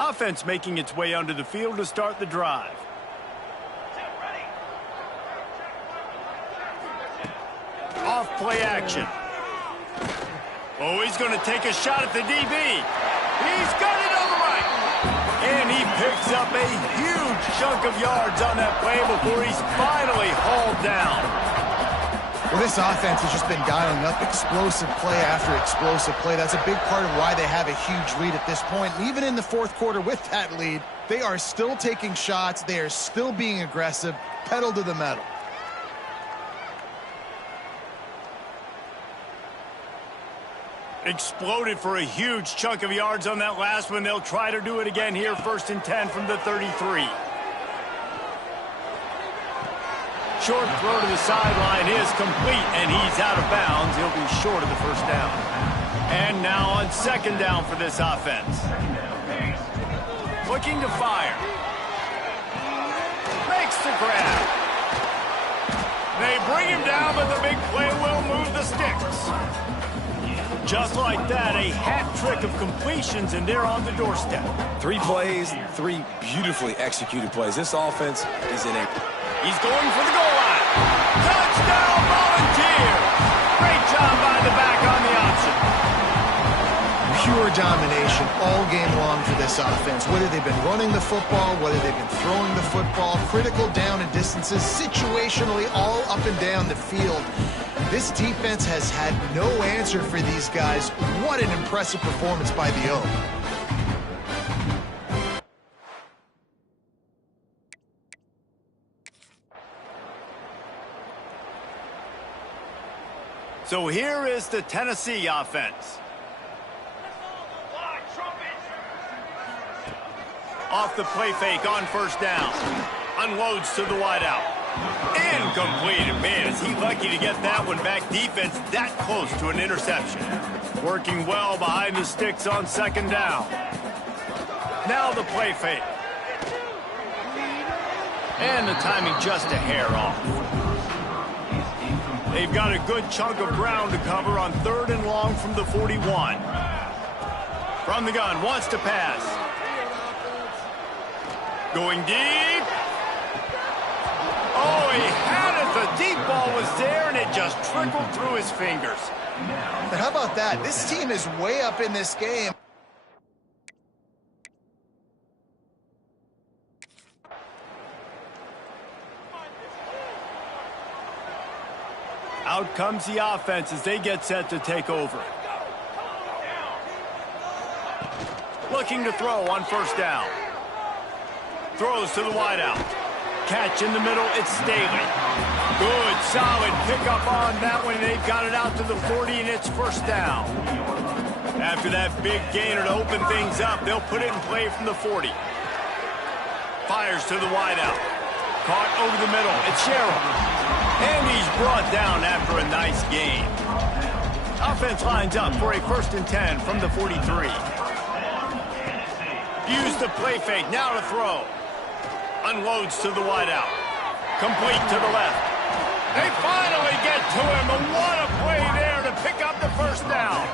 Offense making its way onto the field to start the drive. Off play action. Oh, he's going to take a shot at the DB. He's got it on the right. And he picks up a huge chunk of yards on that play before he's finally hauled down. Well, this offense has just been dialing up explosive play after explosive play. That's a big part of why they have a huge lead at this point. And even in the fourth quarter with that lead, they are still taking shots. They are still being aggressive, pedal to the metal. Exploded for a huge chunk of yards on that last one. They'll try to do it again here, 1st and 10 from the 33. Short throw to the sideline is complete, and he's out of bounds. He'll be short of the first down. And now on second down for this offense. Looking to fire. Makes the grab. They bring him down, but the big play will move the sticks. Just like that, a hat trick of completions, and they're on the doorstep. 3 plays, 3 beautifully executed plays. This offense is in a... He's going for the goal line. Touchdown, Volunteer! Great job by the back on the option. Pure domination all game long for this offense. Whether they've been running the football, whether they've been throwing the football, critical down and distances, situationally all up and down the field. This defense has had no answer for these guys. What an impressive performance by the O. So here is the Tennessee offense. Off the play fake on first down. Unloads to the wideout. Incomplete. Man, is he lucky to get that one back. Defense that close to an interception. Working well behind the sticks on second down. Now the play fake. And the timing just a hair off. They've got a good chunk of ground to cover on 3rd and long from the 41. From the gun, wants to pass. Going deep. Oh, he had it. The deep ball was there, and it just trickled through his fingers. But how about that? This team is way up in this game. Out comes the offense as they get set to take over. Looking to throw on first down. Throws to the wideout. Catch in the middle, it's Staley. Good, solid pickup on that one. They've got it out to the 40, and it's first down. After that big gainer to open things up, they'll put it in play from the 40. Fires to the wideout. Caught over the middle, it's Sherrill. And he's brought down after a nice gain. Offense lines up for a 1st and 10 from the 43. Use the play fake, now to throw. Unloads to the wideout. Complete to the left. They finally get to him, and what a play there to pick up the first down.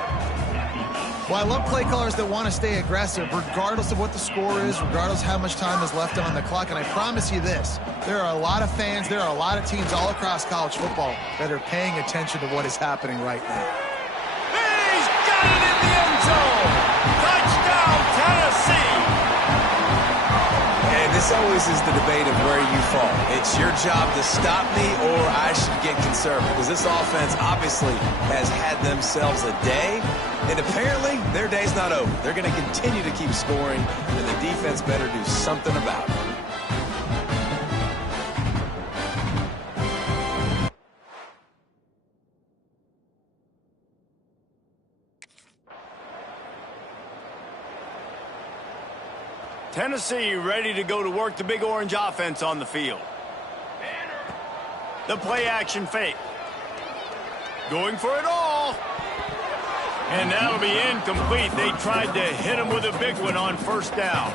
Well, I love play callers that want to stay aggressive, regardless of what the score is, regardless how much time is left on the clock. And I promise you this, there are a lot of fans, there are a lot of teams all across college football that are paying attention to what is happening right now. He's got it in the end zone. Touchdown, Tennessee. And this always is the debate of where you fall. It's your job to stop me, or I should get conservative. Because this offense obviously has had themselves a day, and apparently their day's not over. They're going to continue to keep scoring, and the defense better do something about it. Tennessee ready to go to work the big orange offense on the field. The play action fake. Going for it all. And that'll be incomplete. They tried to hit him with a big one on first down.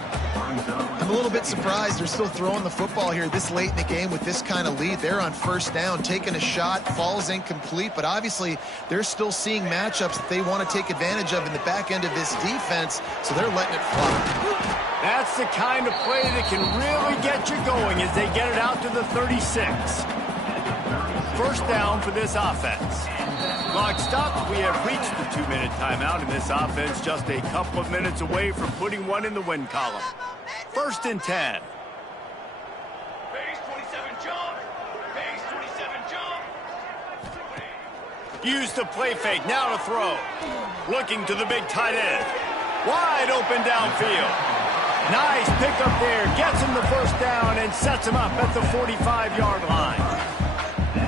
I'm a little bit surprised they're still throwing the football here this late in the game with this kind of lead. They're on first down, taking a shot, falls incomplete, but obviously they're still seeing matchups that they want to take advantage of in the back end of this defense, so they're letting it fly. That's the kind of play that can really get you going as they get it out to the 36. First down for this offense. Clock stopped. We have reached the 2-minute timeout, and this offense just a couple of minutes away from putting one in the win column. 1st and 10. Base 27 jump. Base 27 jump. Use the play fake. Now to throw. Looking to the big tight end. Wide open downfield. Nice pickup there. Gets him the first down and sets him up at the 45-yard line.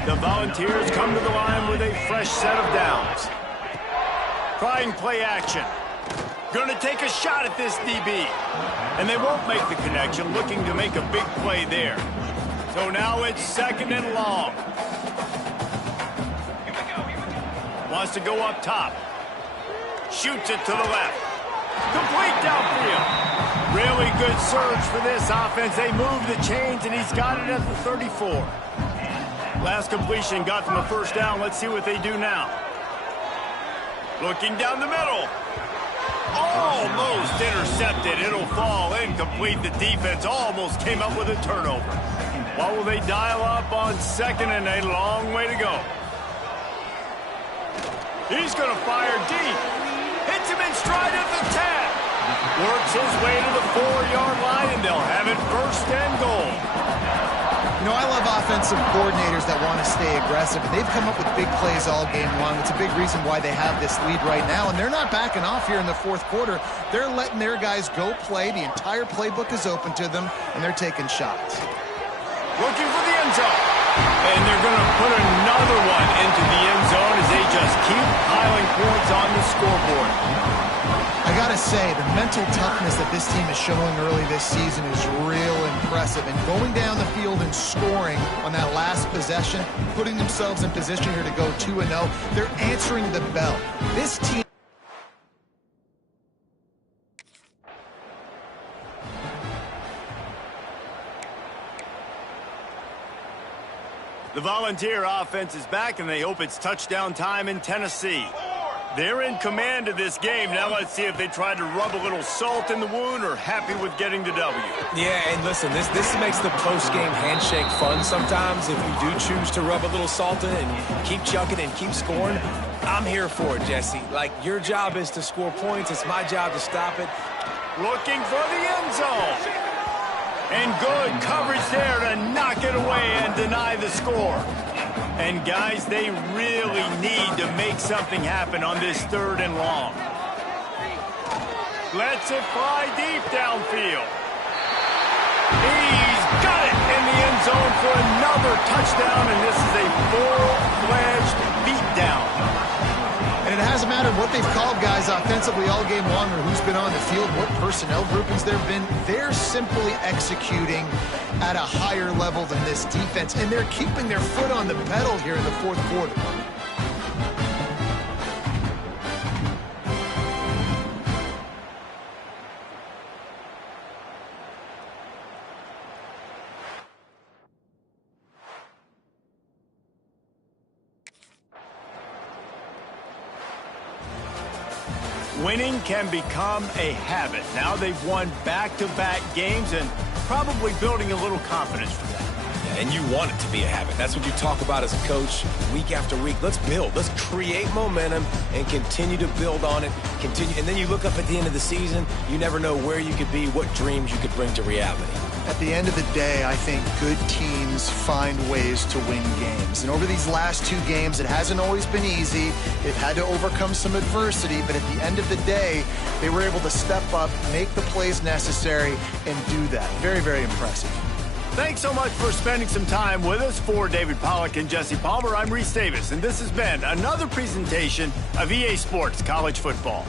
The Volunteers come to the line with a fresh set of downs. Trying play action. Going to take a shot at this DB. And they won't make the connection, looking to make a big play there. So now it's 2nd and long. Wants to go up top. Shoots it to the left. Complete downfield. Really good surge for this offense. They move the chains, and he's got it at the 34. Last completion got them a first down. Let's see what they do now. Looking down the middle. Almost intercepted. It'll fall incomplete. The defense almost came up with a turnover. What will they dial up on 2nd and a long way to go? He's going to fire deep. Hits him in stride at the 10. Works his way to the 4-yard line, and they'll have it 1st and goal. You know, I love offensive coordinators that want to stay aggressive, and they've come up with big plays all game long. It's a big reason why they have this lead right now, and they're not backing off here in the fourth quarter. They're letting their guys go play. The entire playbook is open to them, and they're taking shots. Looking for the end zone. And they're going to put another one into the end zone as they just keep piling points on the scoreboard. I gotta say, the mental toughness that this team is showing early this season is real impressive. And going down the field and scoring on that last possession, putting themselves in position here to go 2-0, they're answering the bell. This team... The Volunteer offense is back, and they hope it's touchdown time in Tennessee. They're in command of this game. Now let's see if they try to rub a little salt in the wound or happy with getting the W. Yeah, and listen, this makes the post-game handshake fun sometimes. If you do choose to rub a little salt in and keep chucking and keep scoring, I'm here for it, Jesse. Like, your job is to score points. It's my job to stop it. Looking for the end zone. And good coverage there to knock it away and deny the score. And, guys, they really need to make something happen on this 3rd and long. Lets it fly deep downfield. He's got it in the end zone for another touchdown, and this is a full-fledged beatdown. And it hasn't mattered what they've called guys offensively all game long or who's been on the field, what personnel groupings there have been. They're simply executing at a higher level than this defense, and they're keeping their foot on the pedal here in the fourth quarter. Winning can become a habit. Now they've won back-to-back games and probably building a little confidence from that. And you want it to be a habit. That's what you talk about as a coach week after week. Let's build. Let's create momentum and continue to build on it. Continue, and then you look up at the end of the season, you never know where you could be, what dreams you could bring to reality. At the end of the day, I think good teams find ways to win games. And over these last 2 games, it hasn't always been easy. They've had to overcome some adversity, but at the end of the day, they were able to step up, make the plays necessary, and do that. Very, very impressive. Thanks so much for spending some time with us. For David Pollack and Jesse Palmer, I'm Reese Davis, and this has been another presentation of EA Sports College Football.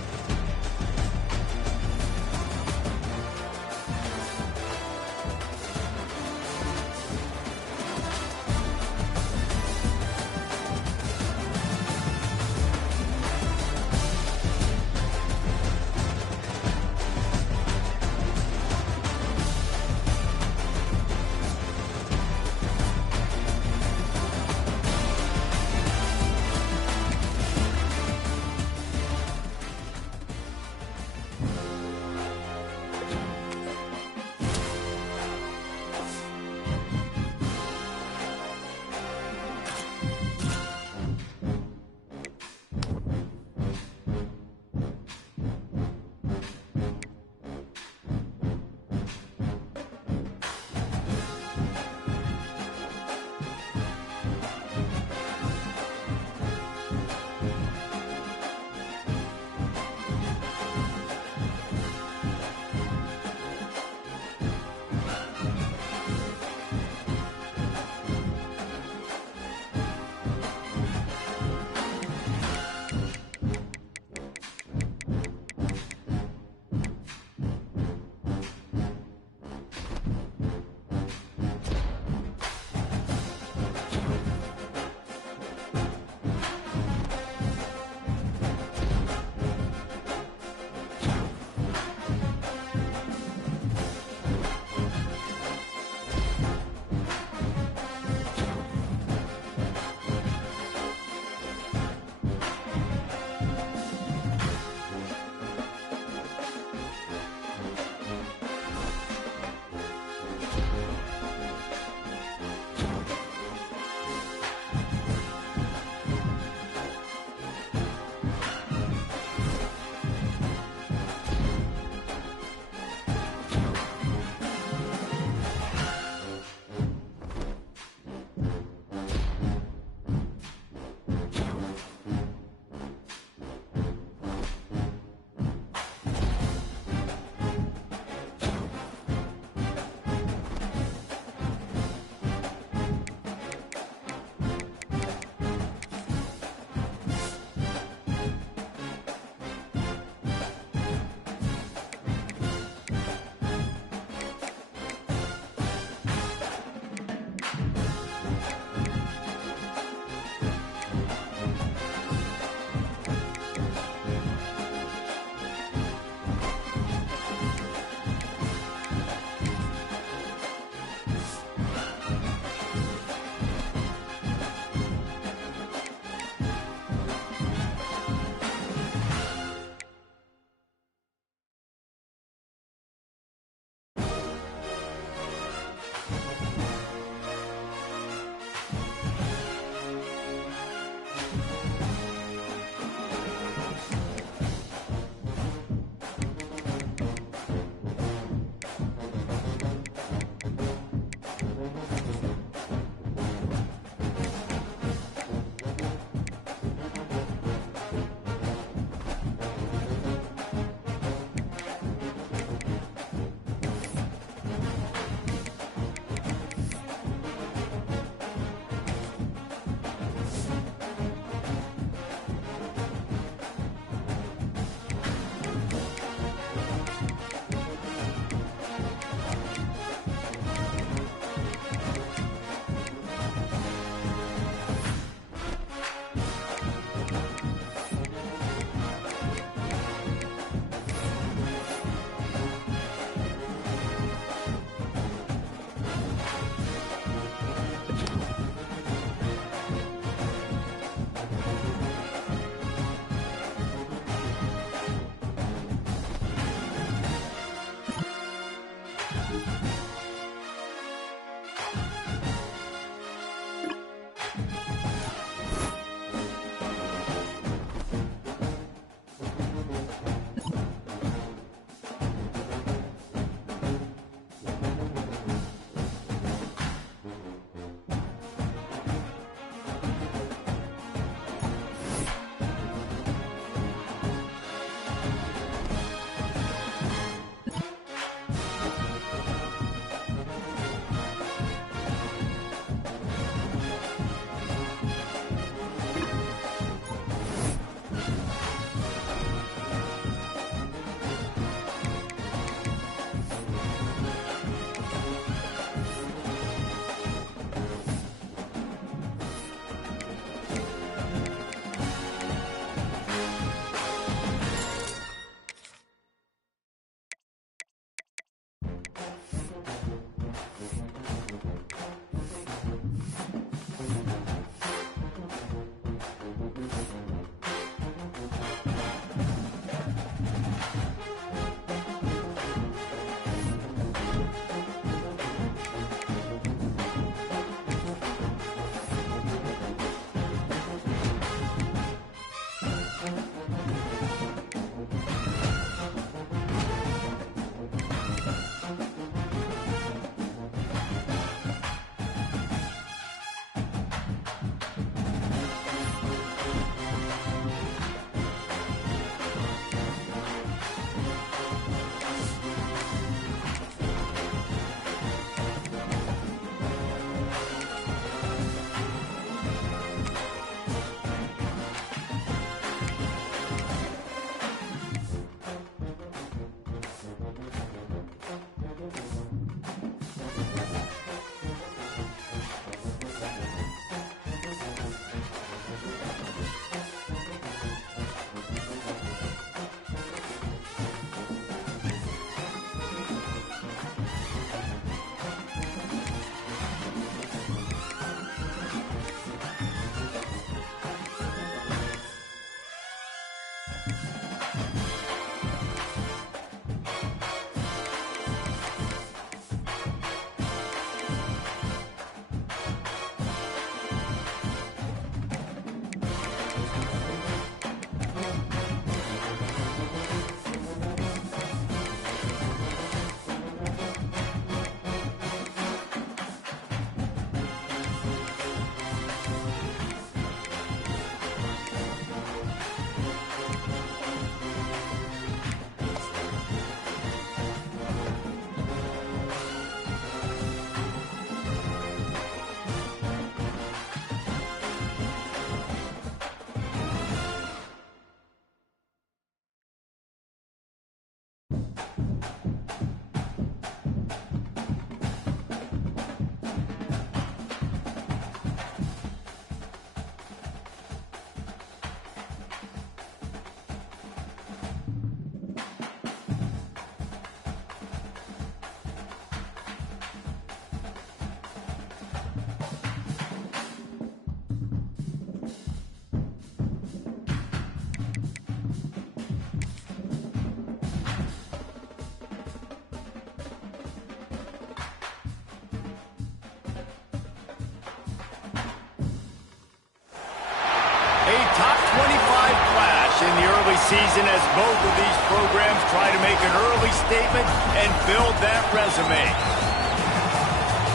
season as both of these programs try to make an early statement and build that resume.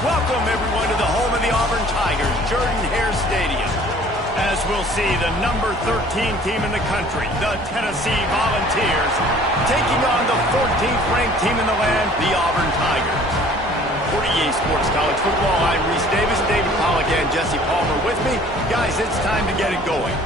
Welcome, everyone, to the home of the Auburn Tigers, Jordan-Hare Stadium. As we'll see, the number 13 team in the country, the Tennessee Volunteers, taking on the 14th ranked team in the land, the Auburn Tigers. For EA Sports College Football, I'm Reese Davis, David Pollack, and Jesse Palmer with me. Guys, it's time to get it going.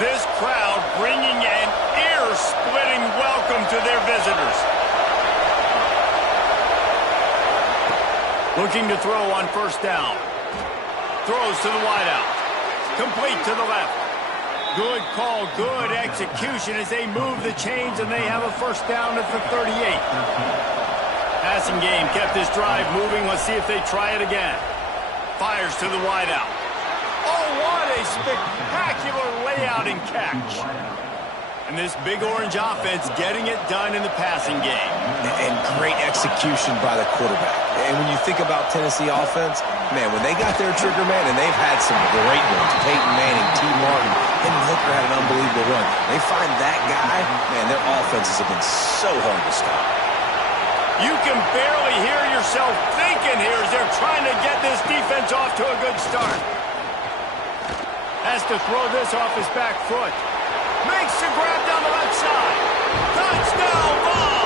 This crowd bringing an ear-splitting welcome to their visitors. Looking to throw on first down. Throws to the wideout. Complete to the left. Good call, good execution as they move the chains and they have a first down at the 38. Passing game kept this drive moving. Let's see if they try it again. Fires to the wideout. Oh, what a spectacular layout and catch. And this big orange offense getting it done in the passing game. And great execution by the quarterback. And when you think about Tennessee offense, man, when they got their trigger man, and they've had some great ones, Peyton Manning, T. Martin, and Hooker had an unbelievable run. They find that guy, man, their offenses have been so hard to stop. You can barely hear yourself thinking here as they're trying to get this defense off to a good start. Has to throw this off his back foot. Makes the grab down the left side. Touchdown ball!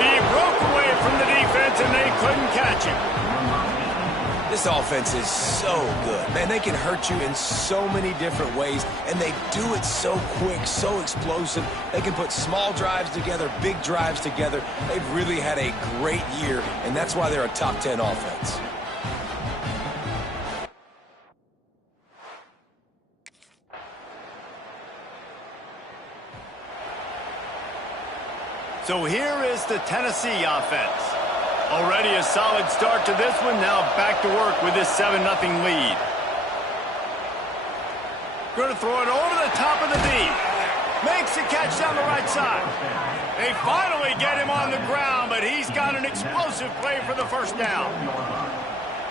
He broke away from the defense and they couldn't catch him. This offense is so good. Man, they can hurt you in so many different ways, and they do it so quick, so explosive. They can put small drives together, big drives together. They've really had a great year, and that's why they're a top 10 offense. So here is the Tennessee offense. Already a solid start to this one. Now back to work with this 7-0 lead. Going to throw it over the top of the D. Makes the catch down the right side. They finally get him on the ground, but he's got an explosive play for the first down.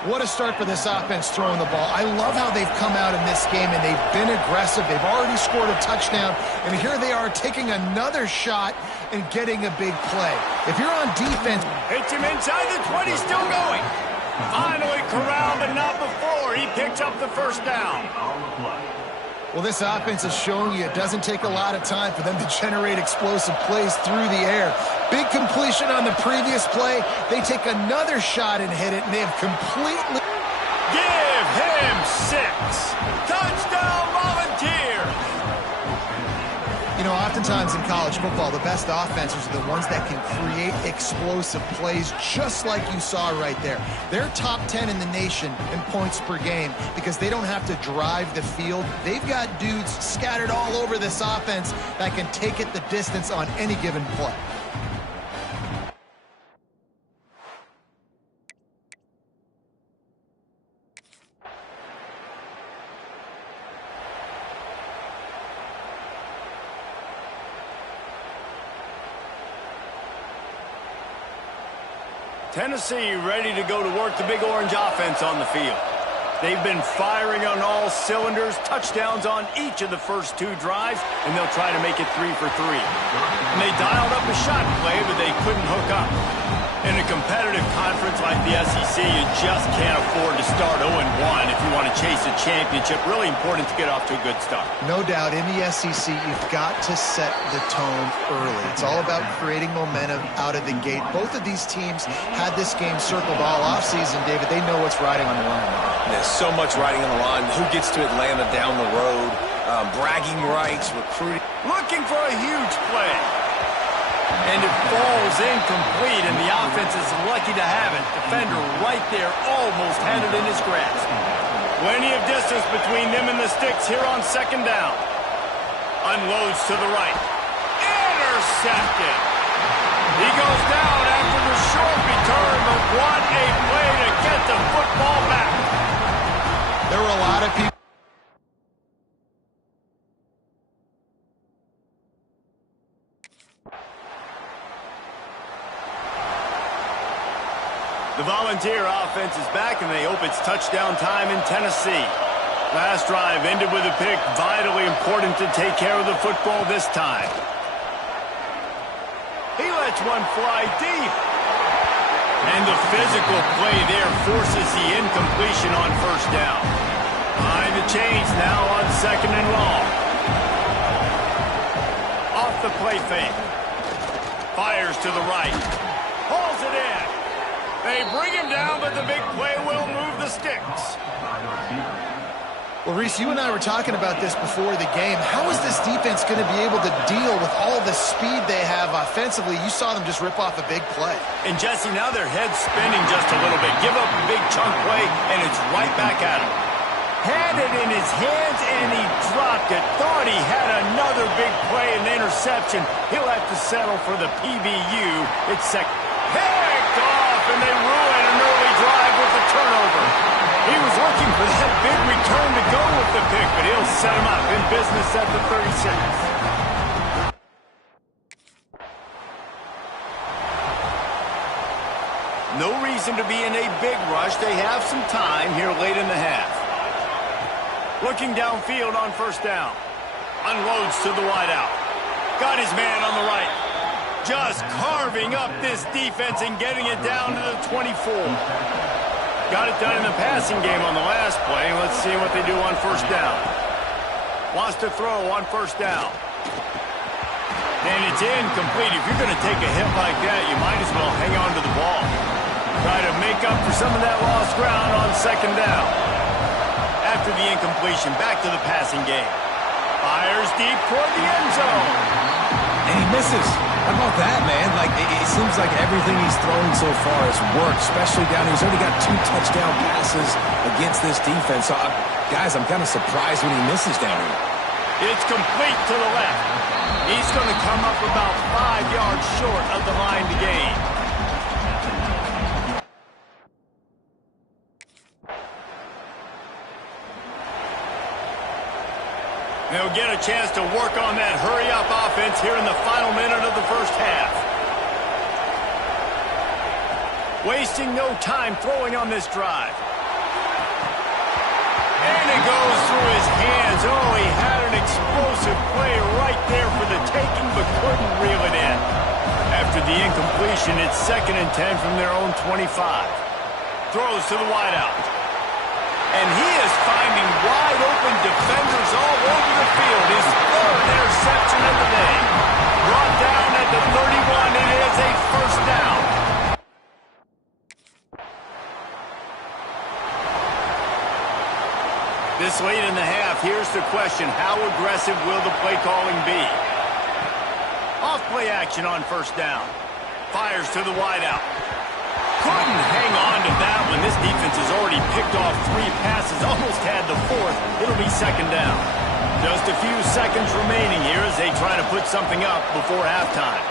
What a start for this offense throwing the ball. I love how they've come out in this game, and they've been aggressive. They've already scored a touchdown, and here they are taking another shot and getting a big play. If you're on defense... Hits him inside the 20, still going. Finally corralled, but not before. He picks up the first down. Well, this offense is showing you it doesn't take a lot of time for them to generate explosive plays through the air. Big completion on the previous play. They take another shot and hit it, and they have completely... Give him 6. Touchdown, Volunteers. You know, oftentimes in college football, the best offenses are the ones that can create explosive plays, just like you saw right there. They're top 10 in the nation in points per game because they don't have to drive the field. They've got dudes scattered all over this offense that can take it the distance on any given play. Tennessee ready to go to work the big orange offense on the field. They've been firing on all cylinders, touchdowns on each of the first 2 drives, and they'll try to make it 3 for 3. And they dialed up a shot play, but they couldn't hook up. In a competitive conference like the SEC, you just can't afford to start 0-1 if you want to chase a championship. Really important to get off to a good start. No doubt, in the SEC, you've got to set the tone early. It's all about creating momentum out of the gate. Both of these teams had this game circled all offseason, David. They know what's riding on the line. There's so much riding on the line. Who gets to Atlanta down the road? Bragging rights, recruiting. Looking for a huge play. And it falls incomplete, and the offense is lucky to have it. Defender right there almost had it in his grasp. Plenty of distance between them and the sticks here on second down. Unloads to the right. Intercepted. He goes down after the short return, but what a play to get the football back. There were a lot of people. The Volunteer offense is back, and they hope it's touchdown time in Tennessee. Last drive ended with a pick. Vitally important to take care of the football this time. He lets one fly deep. And the physical play there forces the incompletion on first down. Behind the chains now on 2nd and long. Off the play fake. Fires to the right. Hauls it in. They bring him down, but the big play will move the sticks. Well, Reese, you and I were talking about this before the game. How is this defense going to be able to deal with all the speed they have offensively? You saw them just rip off a big play. And, Jesse, now their head's spinning just a little bit. Give up a big chunk play, and it's right back at him. Had it in his hands, and he dropped it. Thought he had another big play and interception. He'll have to settle for the PBU. It's second. Picked off, and they ruin an early drive with the turnover. He was looking for that big return to go with the pick, but he'll set him up in business at the 36. No reason to be in a big rush. They have some time here late in the half. Looking downfield on first down. Unloads to the wideout. Got his man on the right. Just carving up this defense and getting it down to the 24. Got it done in the passing game on the last play. Let's see what they do on first down. Wants to throw on first down. And it's incomplete. If you're going to take a hit like that, you might as well hang on to the ball. Try to make up for some of that lost ground on second down. After the incompletion, back to the passing game. Fires deep toward the end zone. And he misses. How about that, man? Like, it seems like everything he's thrown so far has worked, especially down here. He's already got 2 touchdown passes against this defense. So, guys, I'm kind of surprised when he misses down here. It's complete to the left. He's going to come up about 5 yards short of the line to gain. They'll get a chance to work on that hurry-up offense here in the final minute of the first half. Wasting no time throwing on this drive. And it goes through his hands. Oh, he had an explosive play right there for the taking, but couldn't reel it in. After the incompletion, it's 2nd and 10 from their own 25. Throws to the wideout. And he is finding wide-open defenders all over the field. His 3rd interception of the day. Brought down at the 31. It is a first down. This late in the half, here's the question. How aggressive will the play calling be? Off-play action on first down. Fires to the wideout. Couldn't hang on to that one. This defense has already picked off 3 passes, almost had the 4th. It'll be second down. Just a few seconds remaining here as they try to put something up before halftime.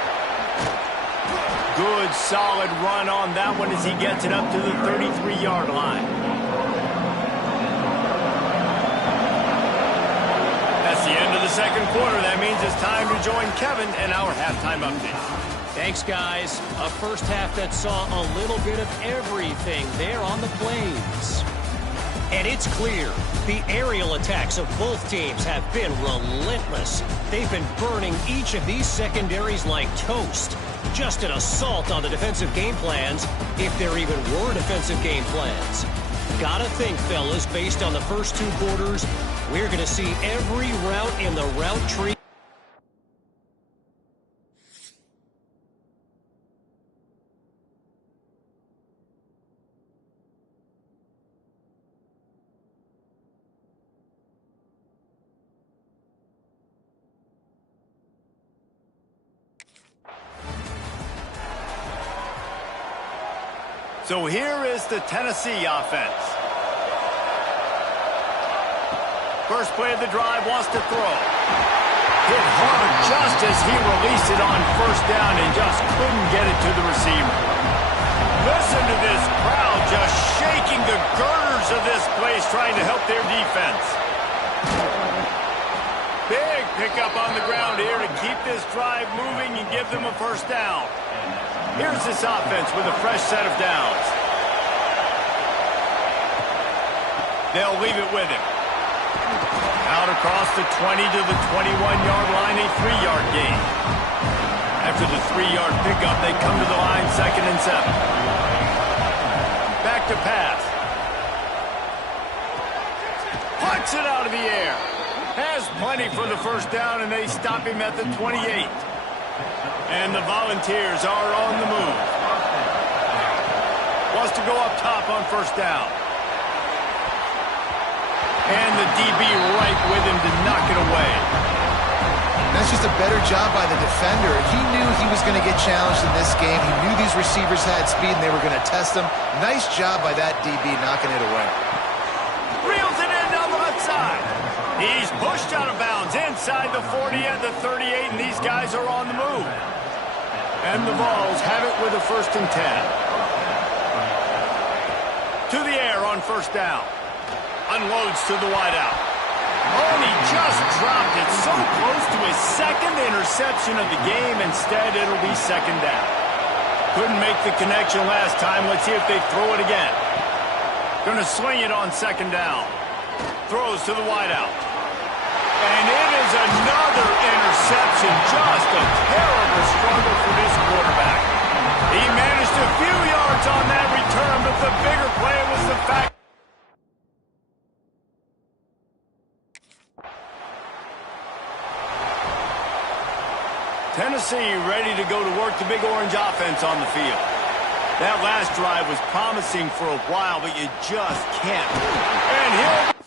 Good, solid run on that one as he gets it up to the 33-yard line. That's the end of the second quarter. That means it's time to join Kevin and our halftime update. Thanks, guys. A first half that saw a little bit of everything there on the plains. And it's clear, the aerial attacks of both teams have been relentless. They've been burning each of these secondaries like toast. Just an assault on the defensive game plans, if there even were defensive game plans. Gotta think, fellas, based on the first 2 quarters, we're gonna see every route in the route tree. So here is the Tennessee offense. First play of the drive, wants to throw. Hit hard just as he released it on first down and just couldn't get it to the receiver. Listen to this crowd just shaking the girders of this place trying to help their defense. Big pickup on the ground here to keep this drive moving and give them a first down. Here's this offense with a fresh set of downs. They'll leave it with him. Out across the 20 to the 21-yard line, a 3-yard gain. After the 3-yard pickup, they come to the line 2nd and 7. Back to pass. Puts it out of the air. Has plenty for the first down, and they stop him at the 28. And the Volunteers are on the move. Wants to go up top on first down. And the DB right with him to knock it away. That's just a better job by the defender. He knew he was going to get challenged in this game. He knew these receivers had speed and they were going to test him. Nice job by that DB knocking it away. Reels it in down the left side. He's pushed out of bounds inside the 40 and the 38, and these guys are on the move. And the Vols have it with a 1st and 10. To the air on first down. Unloads to the wideout. Oh, and he just dropped it so close to his 2nd interception of the game. Instead, it'll be 2nd down. Couldn't make the connection last time. Let's see if they throw it again. Going to swing it on 2nd down. Throws to the wideout. And it is another interception. Just a terrible struggle for this quarterback. He managed a few yards on that return, but the bigger play was the fact. Tennessee ready to go to work the Big Orange offense on the field. That last drive was promising for a while, but you just can't. And he'll